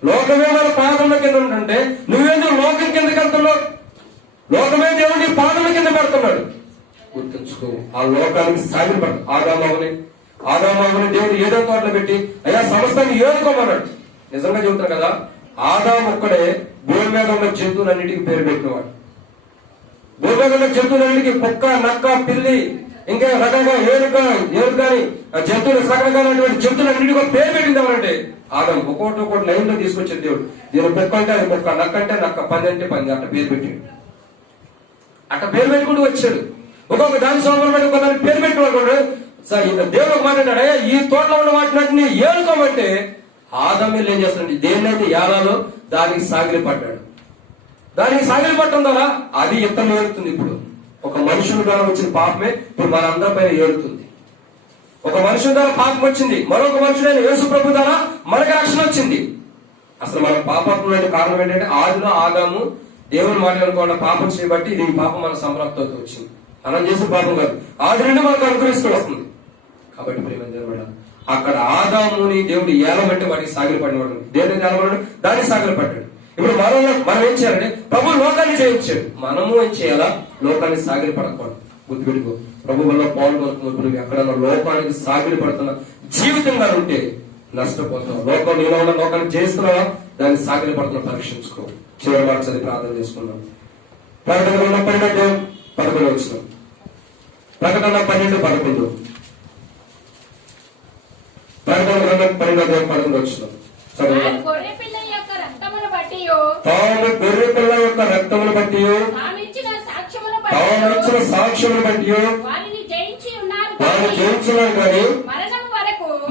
లోకమే మన పాదముల కింద ఉంటుంటే నువ్వేదో లోకం కిందకి వెళ్తున్నావు. లోకమే దేవుడి పాదముల కింద పెడుతున్నాడు. గుర్తుంచుకో. ఆ లోకానికి సాగిలి పడు. ఆదామావుని దేవుడు ఏదో తోటలో పెట్టి అయ్యా సమస్తాన్ని ఏరుకోమన్నాడు. నిజంగా చెబుతారు కదా, ఆదాము ఒక్కడే భూమి మీద ఉన్న జంతువులన్నిటికీ పేరు పెట్టినవాడు. భూమి మీద ఉన్న జంతువులన్నిటికీ కుక్క, నక్క, పిల్లి, ఇంకా రకంగా ఏరు కానీ జంతువులు సకలమైనటువంటి జంతువులన్నిటికీ పేరు పెట్టింది ఎవరంటే ఆదాము. ఒక్కొక్కటి లైన్ లో తీసుకొచ్చాడు దేవుడు. దీని కుక్క అంటే అది కుక్క, నక్క అంటే నక్క, పంది అంటే పంది, అట్ట పేరు పెట్టాడు. అట్ట పేరు పెట్టుకుంటూ వచ్చాడు. ఒక్కొక్క దాని సోమవారం బట్టి ఒక దానికి పేరు పెట్టుకోడు. దేవుడు ఒక మాట అన్నాడు, ఈ తోటలో ఉన్న వాటిని ఏలుకోమంటే ఆదాము ఏం చేస్తాడు? దేన్నైతే ఏలాలో దానికి సాగిలి పడ్డాడు. దానికి సాగిలి పట్టడం ద్వారా అది ఇతను ఏలుతుంది. ఇప్పుడు ఒక మనుషుల ద్వారా వచ్చిన పాపమే ఇప్పుడు మనందరి పైన ఏలుతుంది. ఒక మనుషుల ద్వారా పాపం వచ్చింది, మరొక మనుషుడైన యేసు ప్రభు ద్వారా మనకి రక్షణ వచ్చింది. అసలు మన పాపం కారణం ఏంటంటే ఆదిలో ఆదాము దేవుని మాట అనుకోకుండా పాపం చేయబట్టి ఇది పాపం మన సంప్రాప్తితో వచ్చింది. మనం చేసిన పాపం కాదు, ఆది నుండి మనకు అనుగ్రహిస్తూ వస్తుంది. కాబట్టి ప్రియమైన అక్కడ ఆదాముని దేవుడు ఏలమంటే వాడికి సాగిలి పడినవాడు. దేవుడిని ఏలమన్నాడు, దాన్ని సాగిలి పడ్డాడు. ఇప్పుడు మనం ఏం చేయాలంటే ప్రభు లోకాన్ని చేయించాడు. మనము ఏం చేయాలా? లోకాన్ని సాగిలి పడకూడదు. గుర్తుపెట్టుకో. ప్రభు వల్ల పాల్గొనుకున్నప్పుడు ఎక్కడన్నా లోకానికి సాగిలి పడుతున్న జీవితంగా ఉంటే నష్టపోతాం. లోకం నీలో ఉన్న లోకాన్ని చేస్తున్నావా? దాన్ని సాగిలి పడుతున్నా పరీక్షించుకో. చివరి మాట చదివి ప్రార్థన చేసుకున్నాం. ప్రకటన 12:11 వచ్చిన ప్రకటన 12:11 ప్రకటన 12:11 వచ్చిన చదువు. తాము గొర్రె పిల్ల యొక్క రక్తమును బట్టి తాము ఇచ్చిన సాక్ష్యమును బట్టి వారిని జయించి ఉన్నారు కానీ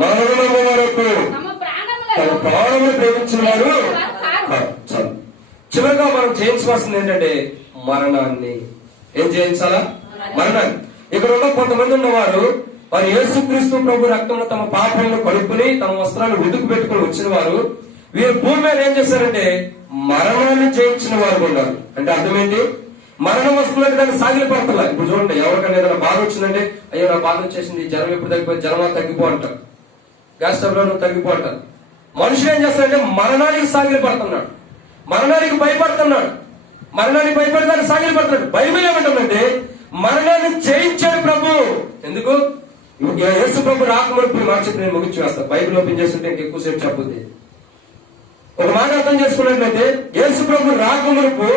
మరణము వరకు తమ ప్రాణములు ప్రేమించిన వారు చాలు. చివరిగా మనం జయించవలసింది ఏంటంటే మరణాన్ని. ఏం జయించాలా? మరణాన్ని. ఇక్కడ ఉన్న కొంతమంది ఉన్నవారు వారు యేసుక్రీస్తు ప్రభు రక్తంలో తమ పాపలను కడుక్కుని తమ వస్త్రాలు ఉతుకు పెట్టుకుని వచ్చిన వారు వీరు భూమి మీద ఏం చేశారంటే మరణాన్ని జయించిన వారు ఉన్నారు. అంటే అర్థమేంటి? మరణం వస్తుందంటే దాన్ని సాగిలి పడుతున్నారు. ఇప్పుడు చూడండి, ఎవరికైనా ఏదైనా బాధ వచ్చిందంటే అయ్యో నా బాధ వచ్చేసింది, జ్వరం ఎప్పుడు తగ్గిపోయి జ్వరమా తగ్గిపో అంటారు, గ్యాస్ ట్రబుల్ నువ్వు తగ్గిపో అంటారు. మనుషులు ఏం చేస్తారంటే మరణానికి సాగిలి పడుతున్నాడు, మరణానికి భయపడుతున్నాడు, మరణానికి భయపడి దాన్ని సాగిలి పడుతున్నాడు. బైబిల్ ఏమంటుందంటే మరణాన్ని జయించాడు ప్రభు. ఎందుకు? యేసు ప్రభు రాకమునుపు మాట చెప్పి నేను ముగించి వేస్తాను. బైబిల్ ఓపెన్ చేస్తుంటే ఇంకెక్కువసేపు చెప్పొద్ది. ఒక మాట అర్థం చేసుకున్నట్లయితే యేసు ప్రభు రాకమునుపు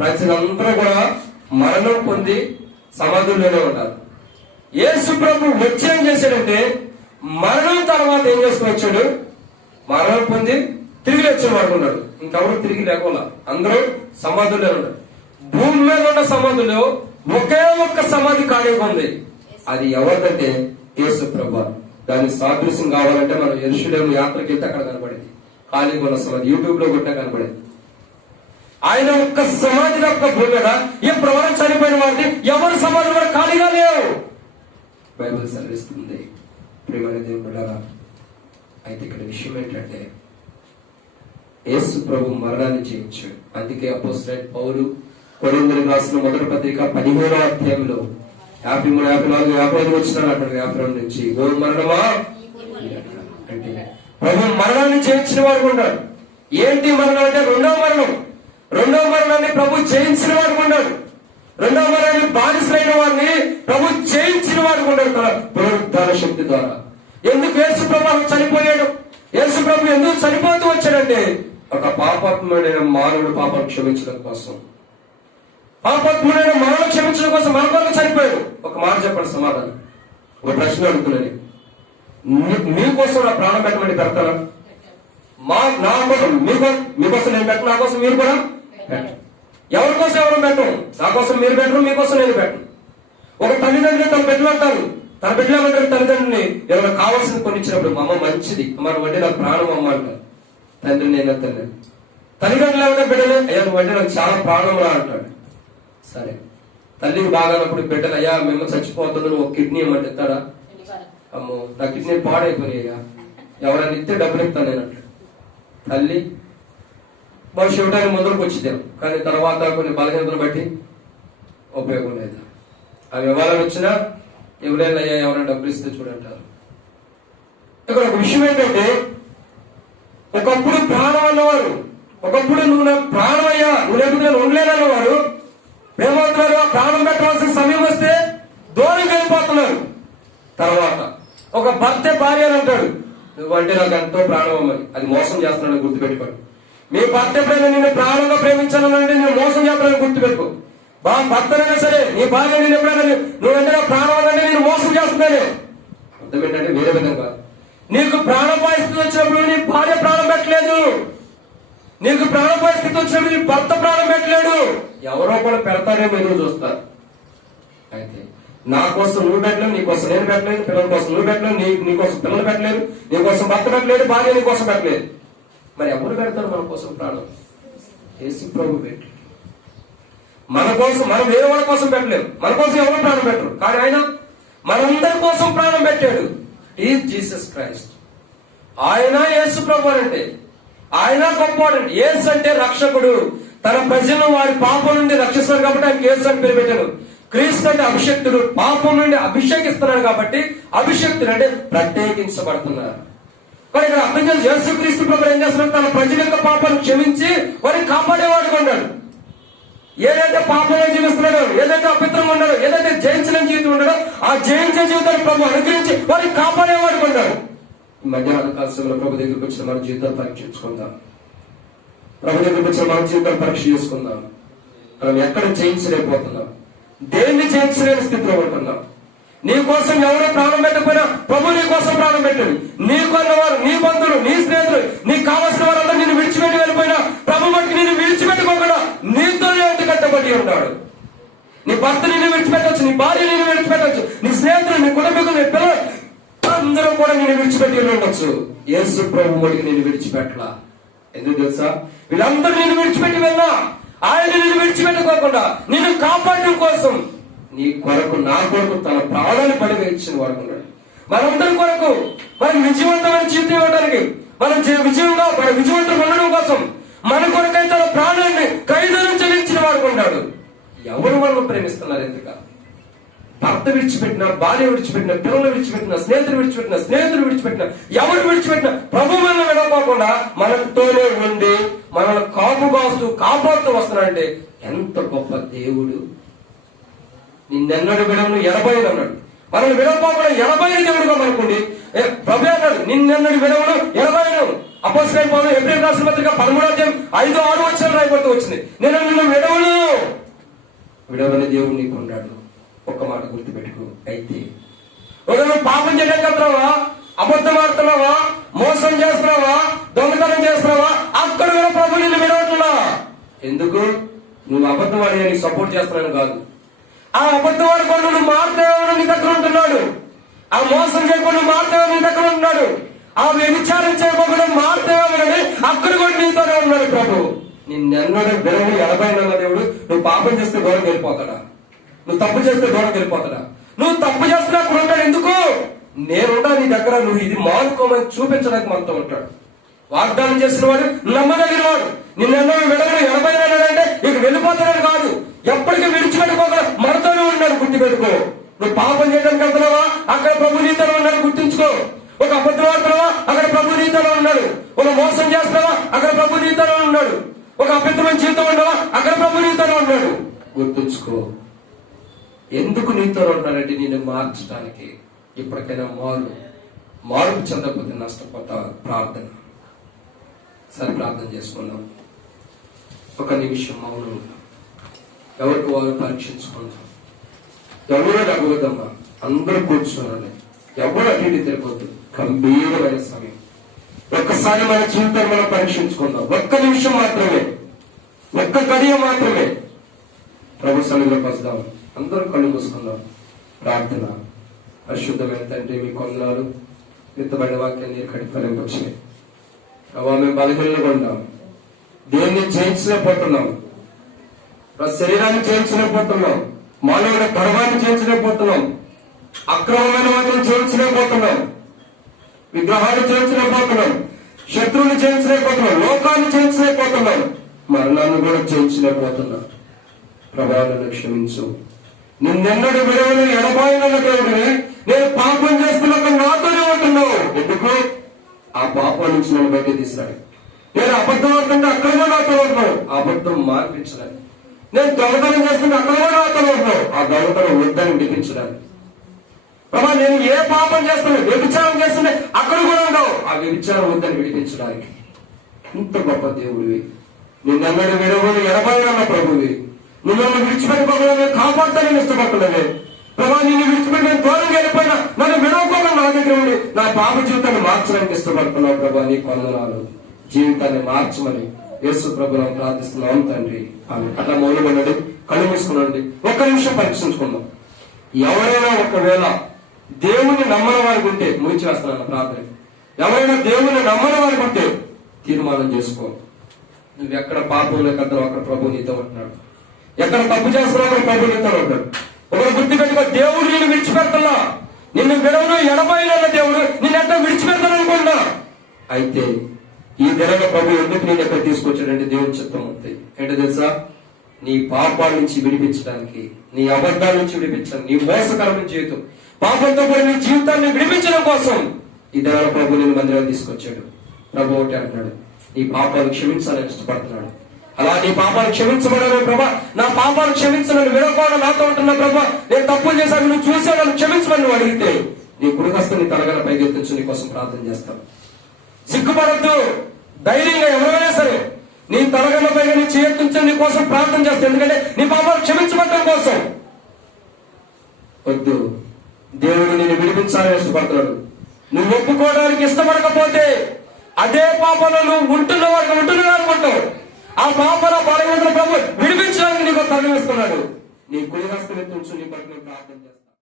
ప్రజలందరూ కూడా మరణం పొంది సమాధుల్లోనే ఉంటారు. యేసు ప్రభు వచ్చి ఏం చేశాడంటే మరణం తర్వాత ఏం చేసుకొచ్చాడు? మరణం పొంది తిరిగి వచ్చాడు వాడుకున్నాడు. ఇంకెవరు తిరిగి లేకుండా అందరూ సమాధుల్లో ఉన్నారు. భూమి మీద ఉన్న సమాధుల్లో ఒకే ఒక్క సమాధి ఖాళీగా ఉంది. అది ఎవరిదంటే యేసు ప్రభు. దాని సాదృశ్యం కావాలంటే మనం యెరూషలేము యాత్రకి వెళ్తే అక్కడ కనబడింది. ఖాళీగా ఉన్న సమాధి యూట్యూబ్ లో కొట్టినా కనబడింది. ఆయన ఒక్క సమాధి తప్ప భూమి మీద ఇప్పుడు వరకు చనిపోయిన వారిని ఎవరు సమాధి కూడా ఖాళీగా లేవు. బైబిల్ సెలవిస్తుంది. ప్రియమైన దేవుని బిడ్డలారా, అయితే ఇక్కడ విషయం ఏంటంటే యేసు ప్రభు మరణాన్ని జయించాడు. అందుకే అపోస్తలుడైన పౌలు కొరింథీయులకు రాసిన మొదటి పత్రిక 15వ అధ్యాయంలో 53, 54, 55 వచ్చినాడు అంటాడు. 52 నుంచి ఓ మరణమా అంటే ప్రభు మరణాన్ని జయించిన వాడు ఉన్నాడు. ఏంటి మరణం అంటే రెండవ మరణం. రెండవ మరణాన్ని ప్రభు జయించిన వాడు ఉన్నాడు. రెండవ మరణాన్ని బాధితులైన వారిని ప్రభు జయించిన వాడు ఉన్నాడు తన పునరుద్ధాన శక్తి ద్వారా. ఎందుకు యేసు ప్రభు చనిపోయాడు? యేసు ప్రభు ఎందుకు చనిపోతూ వచ్చాడంటే ఒక పాపాత్ముడైన మానవుడు పాపం క్షమించడం కోసం, పాపాత్ముడైన మానవుడు క్షమించడం కోసం మన కొరకు చనిపోయాడు. ఒక మాట చెప్పండి సమాధానం. ఒక ప్రశ్న అడుగుతున్నాను. మీకోసం నా ప్రాణం పెట్టమని పెడతారా? నా కోసం మీకోసం నేను పెట్టను, నా కోసం మీరు కూడా పెట్టను. ఎవరి కోసం ఎవరు పెట్టం. నా కోసం మీరు పెట్టరు, మీకోసం నేను పెట్టను. ఒక తల్లిదండ్రులు తన బిడ్డలు అంటారు. తన బిడ్డలు ఏమంటారు? తల్లిదండ్రులని ఏమైనా కావాల్సింది కొనిచ్చినప్పుడు మా అమ్మ మంచిది, మనం అంటే నాకు ప్రాణం అమ్మ అంటారు. తండ్రి నేను తండ్రి. తల్లిదండ్రులు ఏమంటే బిడ్డలు అయ్యా నువ్వు అంటే నాకు చాలా ప్రాణంలా అంటాడు. సరే, తల్లికి బాగానప్పుడు బిడ్డలు అయ్యా మేము చచ్చిపోతుంది నువ్వు ఒక కిడ్నీ ఏమంటే ఇస్తాడా? అమ్మో నా కిడ్నీ పాడైపోయినాయ్యా, ఎవరైనా ఇస్తే డబ్బులు ఇస్తాను నేను అంటాడు. తల్లి బహుశా ఇవ్వడానికి ముందుకు వచ్చిద్దాం, కానీ తర్వాత కొన్ని బలహీనతలు బట్టి ఉపయోగం లేదు. అవి ఇవ్వాలని వచ్చినా ఎవరైనా అయ్యా ఎవరైనా డబ్బులు ఇస్తే చూడంటారు. ఇక్కడ ఒక విషయం ఏంటంటే ఒకప్పుడు ప్రాణం అన్నవారు, ఒకప్పుడు నువ్వు నాకు ప్రాణం అయ్యా నువ్వు లేకపోతే నేను ఉండలేనన్నవారు ఏమవుతున్నారు? ప్రాణం పెట్టవలసిన సమయం వస్తే దూరం వెళ్ళిపోతున్నారు. తర్వాత ఒక భర్త భార్య అని అంటాడు నువ్వంటే నాకు ఎంతో ప్రాణం అమ్మని. అది మోసం చేస్తున్నాను గుర్తుపెట్టుకోండి. మీ భర్త ఎప్పుడైనా నిన్ను ప్రాణంగా ప్రేమించానంటే నేను మోసం చేస్తున్నాను గుర్తుపెట్టుకో. భర్తనైనా సరే నీ భార్య నేను ఎప్పుడైనా నువ్వంటే నాకు ప్రాణం అంటే నేను మోసం చేస్తున్నానే. అర్థం ఏంటంటే వేరే విధంగా నీకు ప్రాణపాయ స్థితి వచ్చినప్పుడు నీ భార్య ప్రాణం పెట్టలేదు, నీకు ప్రాణపాయ స్థితి వచ్చినప్పుడు నీ భర్త ప్రాణం పెట్టలేడు. ఎవరో కూడా పెడతారేమో ఎదురు చూస్తారు. అయితే నా కోసం నువ్వు పెట్టలేవు, నీ కోసం నేను పెట్టలేదు, పిల్లల కోసం నువ్వు పెట్టలేవు, నీ కోసం పిల్లలు పెట్టలేదు, నీ కోసం భర్త పెట్టలేదు, భార్య నీ కోసం పెట్టలేదు. మరి ఎవరు పెడతారు మన కోసం ప్రాణం? యేసు ప్రభు పెట్టాడు. మన కోసం మనం వేరే వాళ్ళ కోసం పెట్టలేము, మన కోసం ఎవరు ప్రాణం పెట్టరు, కానీ ఆయన మనందరి కోసం ప్రాణం పెట్టాడు. Is Jesus Christ. ఆయన యేసు ప్రభు అంటే ఆయన గొప్పవాడండి. యేసు అంటే రక్షకుడు. తన ప్రజలను వారి పాపం నుండి రక్షిస్తాడు కాబట్టి ఆయన యేసు అని పేరు పెట్టాడు. క్రీస్తు అంటే అభిషక్తుడు, పాపం నుండి అభిషేకిస్తున్నాడు కాబట్టి అభిషక్తుడు అంటే ప్రత్యేకించబడుతున్నారు. కానీ ఇక్కడ అర్థం చేసి యేసు క్రీస్తు ప్రభు ఏం చేస్తున్నాడు? తన ప్రజల యొక్క పాపాలను క్షమించి వారిని కాపాడేవాడుగా ఉన్నాడు. ఏదైతే పాపంలో జీవిస్తున్నాడో, ఏదైతే అపిత్రంగా ఉన్నాడో, ఏదైతే జయించిన జీవితం ఉన్నాడో ఆ జయించిన జీవితాన్ని ప్రభు అనుగ్రహించి వారిని కాపాడేవాడుగా ఉన్నాడు. ఈ మధ్యాహ్న కాలంలో ప్రభు దగ్గరికి వచ్చిన మన జీవితాలు పరీక్షించుకుందాం. ప్రభు దగ్గరికి వచ్చిన మన జీవితాలు పరీక్ష చేసుకుందాం. మనం ఎక్కడ జయించలేకపోతున్నాం, దేన్ని జయించలేని స్థితిలో ఉంటున్నాం. నీ కోసం ఎవరో ప్రాణం పెట్టకపోయినా ప్రభు నీ కోసం ప్రాణం పెట్టాడు. నీకున్నవారు, నీ బంధువులు, నీ స్నేహితులు, నీకు కావలసిన వారందరూ నిన్ను విడిచిపెట్టి వెళ్ళిపోయినా ప్రభు బట్టి నిన్ను విడిచిపెట్టుకోకుండా నీతోనే కట్టబడి ఉంటాడు. నీ భర్త నిన్ను విడిచిపెట్టవచ్చు, నీ భార్య నిన్ను విడిచిపెట్టవచ్చు, నీ స్నేహితులు, నీ కుటుంబీకులు, నీ పిల్లలు అందరూ కూడా నిన్ను విడిచిపెట్టి ఉండొచ్చు. యేసు ప్రభు మటుకు నిన్ను విడిచిపెట్టలా. ఎందుకు తెలుసా? వీళ్ళందరూ నిన్ను విడిచిపెట్టి వెళ్ళా, ఆయన నిన్ను విడిచిపెట్టుకోకుండా నిన్ను కాపాడడం కోసం నీ కొరకు, నా కొరకు తన ప్రాణాన్ని బలిగా ఇచ్చిన వాడు ఉన్నాడు. మనందరి కొరకు, మనం విజయవంతమైన జీవితం ఇవ్వడానికి, మనం విజయవంతం ఉండడం కోసం మన కొరకై తన ప్రాణాన్ని ఖైదనం చెల్లించిన వాడు ఉన్నాడు. ఎవరు మనం ప్రేమిస్తున్నారు? ఎందుక భర్త విడిచిపెట్టిన, భార్య విడిచిపెట్టిన, పిల్లలు విడిచిపెట్టిన, స్నేహితులు విడిచిపెట్టిన, ఎవరు విడిచిపెట్టిన ప్రభు మనల్ని విడవకుండా మనతోనే ఉండి మనల్ని కాపాడుతూ వస్తున్నాడంటే ఎంత గొప్ప దేవుడు. నిన్నెన్నడు విడవను 80 అన్నాడు. మనల్ని విడవపోకుండా 80 దేవుడుగా మనకుండి ప్రభు అన్నాడు నిన్నెన్నడు విడవను 80. అపోస్తలుడైన పౌలు హెబ్రీయులకు రాసిన పత్రిక 13వ అధ్యాయం 5-6 వచనాలు రాయబడుతూ వచ్చింది. నేను నిన్ను విడవను. విడవని దేవుడు నీకు ఉన్నాడు. ఒక్క మాట గుర్తుపెట్టుకో. అయితే నువ్వు పాపం చేయడానికి వెళ్తున్నావా, అబద్ధం ఆడుతున్నావా, మోసం చేస్తున్నావా, దొంగతనం చేస్తున్నావా, అక్కడ కూడా ప్రభు నిన్ను విడవట్లా. ఎందుకు? నువ్వు అబద్ధం ఆడి నీకు సపోర్ట్ చేస్తున్నాను కాదు. ఆ అబద్ధం ఆడుకోండి నువ్వు మారుతావని నీ దగ్గర ఉంటున్నాడు. ఆ మోసం చేయకుండా మారుతావని నీ దగ్గర ఉంటున్నాడు. ఆ వ్యభిచారం చేయకుండా మారుతావని అక్కడ కూడా నీతోనే ఉన్నాడు ప్రభు. నిన్నెన్నడూ విడవని 80 అన్న దేవుడు నువ్వు పాపం చేస్తే దూరం వెళ్ళిపోతాడా? నువ్వు తప్పు చేస్తే దూరం వెళ్ళిపోతాడా? నువ్వు తప్పు చేస్తున్నా అక్కడ ఉంటాడు. ఎందుకు? నేనున్నా నీ దగ్గర, నువ్వు ఇది మానుకోమని చూపించడానికి మనతో ఉంటాడు. వాగ్దానం చేసిన వాడు నమ్మదగిన వాడు. నిన్నెన్నడూ విడవని 80 అన్నాడంటే ఇక వెళ్ళిపోతాడని కాదు, ఎప్పటికీ విడిచిపెట్టుకోగల మనతోనే ఉన్నాడు. గుర్తుపెట్టుకో. నువ్వు పాపం చేయడానికి వెళ్తున్నావా, అక్కడ ప్రభు నీతోనే ఉన్నాడు. గుర్తుంచుకో. ఒక అబద్ధం ఆడుతున్నావా, అక్కడ ప్రభు నీతోనే ఉన్నాడు. ఒక మోసం చేస్తున్నావా, అక్కడ ప్రభు నీతోనే ఉన్నాడు. ఒక అపవిత్రమైన జీవితం ఉండవా, అక్కడ ప్రభు నీతోనే ఉన్నాడు. గుర్తుంచుకో. ఎందుకు నీతో ఉన్నాడంటే నిన్ను మార్చడానికి. ఇప్పటికైనా మార్పు చెందకపోతే నష్టపోతా. ప్రార్థన. సరే ప్రార్థన చేసుకున్నాం. ఒక నిమిషం మౌనం. ఎవరికి వారు పరీక్షించుకుంటాం. ఎవరో అడగదమ్మా, అందరూ కూర్చోవాలి. ఎవరు అటు ఇటు తిరగొద్దు. గంభీరమైన సమయం. ఒక్కసారి మన జీవితాన్ని మనం పరీక్షించుకుందాం. ఒక్క నిమిషం మాత్రమే, ఒక్క గడియ మాత్రమే ప్రభు సన్నిధిలోకి వస్తాం. అందరూ కళ్ళు మూసుకుందాం. ప్రార్థన. పరిశుద్ధమైన తండ్రి మీ కొందనాలు విత్తబడిన వాక్యాన్ని నీరు కడి ఫలింపొచ్చినాయి. ప్రభావ మేము బలహీనంగా ఉన్నాం. దేన్ని జయించలేకపోతున్నాం. శరీరాన్ని జయించలేకపోతున్నాం. మానవుల గర్వాన్ని జయించలేకపోతున్నాం. అక్రమమైన వాటిని జయించలేకపోతున్నాం. విగ్రహాన్ని జయించలేకపోతున్నాం. శత్రువుని జయించలేకపోతున్నాం. లోకాన్ని జయించలేకపోతున్నాం. మరణాన్ని కూడా జయించలేకపోతున్నాం. ప్రభావాలను క్షమించు. నిన్నెన్నడు విడవని 80 దేవుడిని నేను పాపం చేస్తున్నాక నాతోనే ఉంటున్నావు. ఎందుకు? ఆ పాపం నుంచి నన్ను బయట తీసినాడు. నేను అబద్ధం ఆడుతుంటే అక్కడ కూడా నాతో ఉంటున్నావు. అబద్ధం మార్పించడానికి. నేను దొంగతనం చేస్తుంటే అక్కడ కూడా నాతో ఉంటున్నావు. ఆ దొంగతనం వద్దని విడిపించడానికి. ప్రభా నేను ఏ పాపం చేస్తున్నాను, వ్యభిచారం చేస్తుంటే అక్కడ కూడా ఉండవు. ఆ వ్యభిచారం వద్దని విడిపించడానికి. ఇంత గొప్ప దేవుడివి. నిన్నెన్నడు విడవని 80 ప్రభువి. నువ్వు నన్ను విడిచిపెట్టుకోకుండా కాపాడుతానని ఇష్టపడుతున్నావే ప్రభా. నిన్ను విడిచిపెట్టి దూరంగా వెళ్ళిపోయినా నన్ను విడవకుండా నా దగ్గర ఉండి నా పాప జీవితాన్ని మార్చడానికి ఇష్టపడుతున్నావు ప్రభా. నీ కొందనాలు. జీవితాన్ని మార్చమని యేసు ప్రభువును ప్రార్థిస్తున్నాం తండ్రి. అట్లా మౌనమండి, కళ్ళు మూసుకున్నాండి. ఒక్క నిమిషం పరీక్షించుకుందాం. ఎవరైనా ఒకవేళ దేవుని నమ్మని వారికి ఉంటే ముగిచేస్తున్నాను ప్రార్థన. ఎవరైనా దేవుని నమ్మని వారికి ఉంటే తీర్మానం చేసుకో. నువ్వు ఎక్కడ పాపంలో కద్దరు అక్కడ ప్రభు నీతో ఉంటున్నాడు. ఎక్కడ తప్పు చేస్తున్నావు అక్కడ ప్రభు నీతో ఉంటాడు. ఒకరు గుర్తుపెట్టుకో. దేవుడు నిన్ను విడిచిపెడుతున్నా. నిన్ను విడవను 80 దేవుడు నిన్ను ఎక్కడ విడిచిపెడతాను అనుకున్నా. అయితే ఈ దినంలో ప్రభు ఎందుకు నేను ఎక్కడ తీసుకొచ్చాడంటే దేవుని చిత్తం ఉంది. ఏంటో తెలుసా? నీ పాపాల నుంచి విడిపించడానికి, నీ అబద్ధాల నుంచి విడిపించడానికి, నీ మోసకరమైన జీవితం పాపంతో కూడా నీ జీవితాన్ని విడిపించడం కోసం ఈ దినాల ప్రభు నేను మందిరాన్ని తీసుకొచ్చాడు. ప్రభు ఒకటి అంటున్నాడు, నీ పాపాలు క్షమించాలని ఇష్టపడుతున్నాడు. అలా నీ పాపాలు క్షమించబడాలి ప్రభా. నా పాపాలు క్షమించనని విడవకుండా నాతో ఉంటున్నా ప్రభా. నేను తప్పులు చేశాను, నువ్వు చూసాను, క్షమించమని నువ్వు అడిగితే నీ కుడికస్త నీ తలగల పైకెత్తించు నీ కోసం ప్రార్థన చేస్తాను. సిగ్గుపడద్దు. ధైర్యంగా ఎవరైనా సరే నీ తలగల పైగా నీ చేయెత్తించు నీ కోసం ప్రార్థన చేస్తాను. ఎందుకంటే నీ పాపాలు క్షమించబడటం కోసం. వద్దు, దేవుడు నిన్ను విడిపించాలని ఇష్టపడుతున్నాడు. నువ్వు ఒప్పుకోవడానికి ఇష్టపడకపోతే అదే పాపంలో నువ్వు ఉంటున్నావు అనుకుంటావు. ఆ పాపల బలవంతుల ప్రభు విడిపించడానికి నీకు తరలిస్తున్నాడు. నీ కుడి హస్తం ఎత్తించు నీ కొరకు ప్రార్థన చేస్తాను.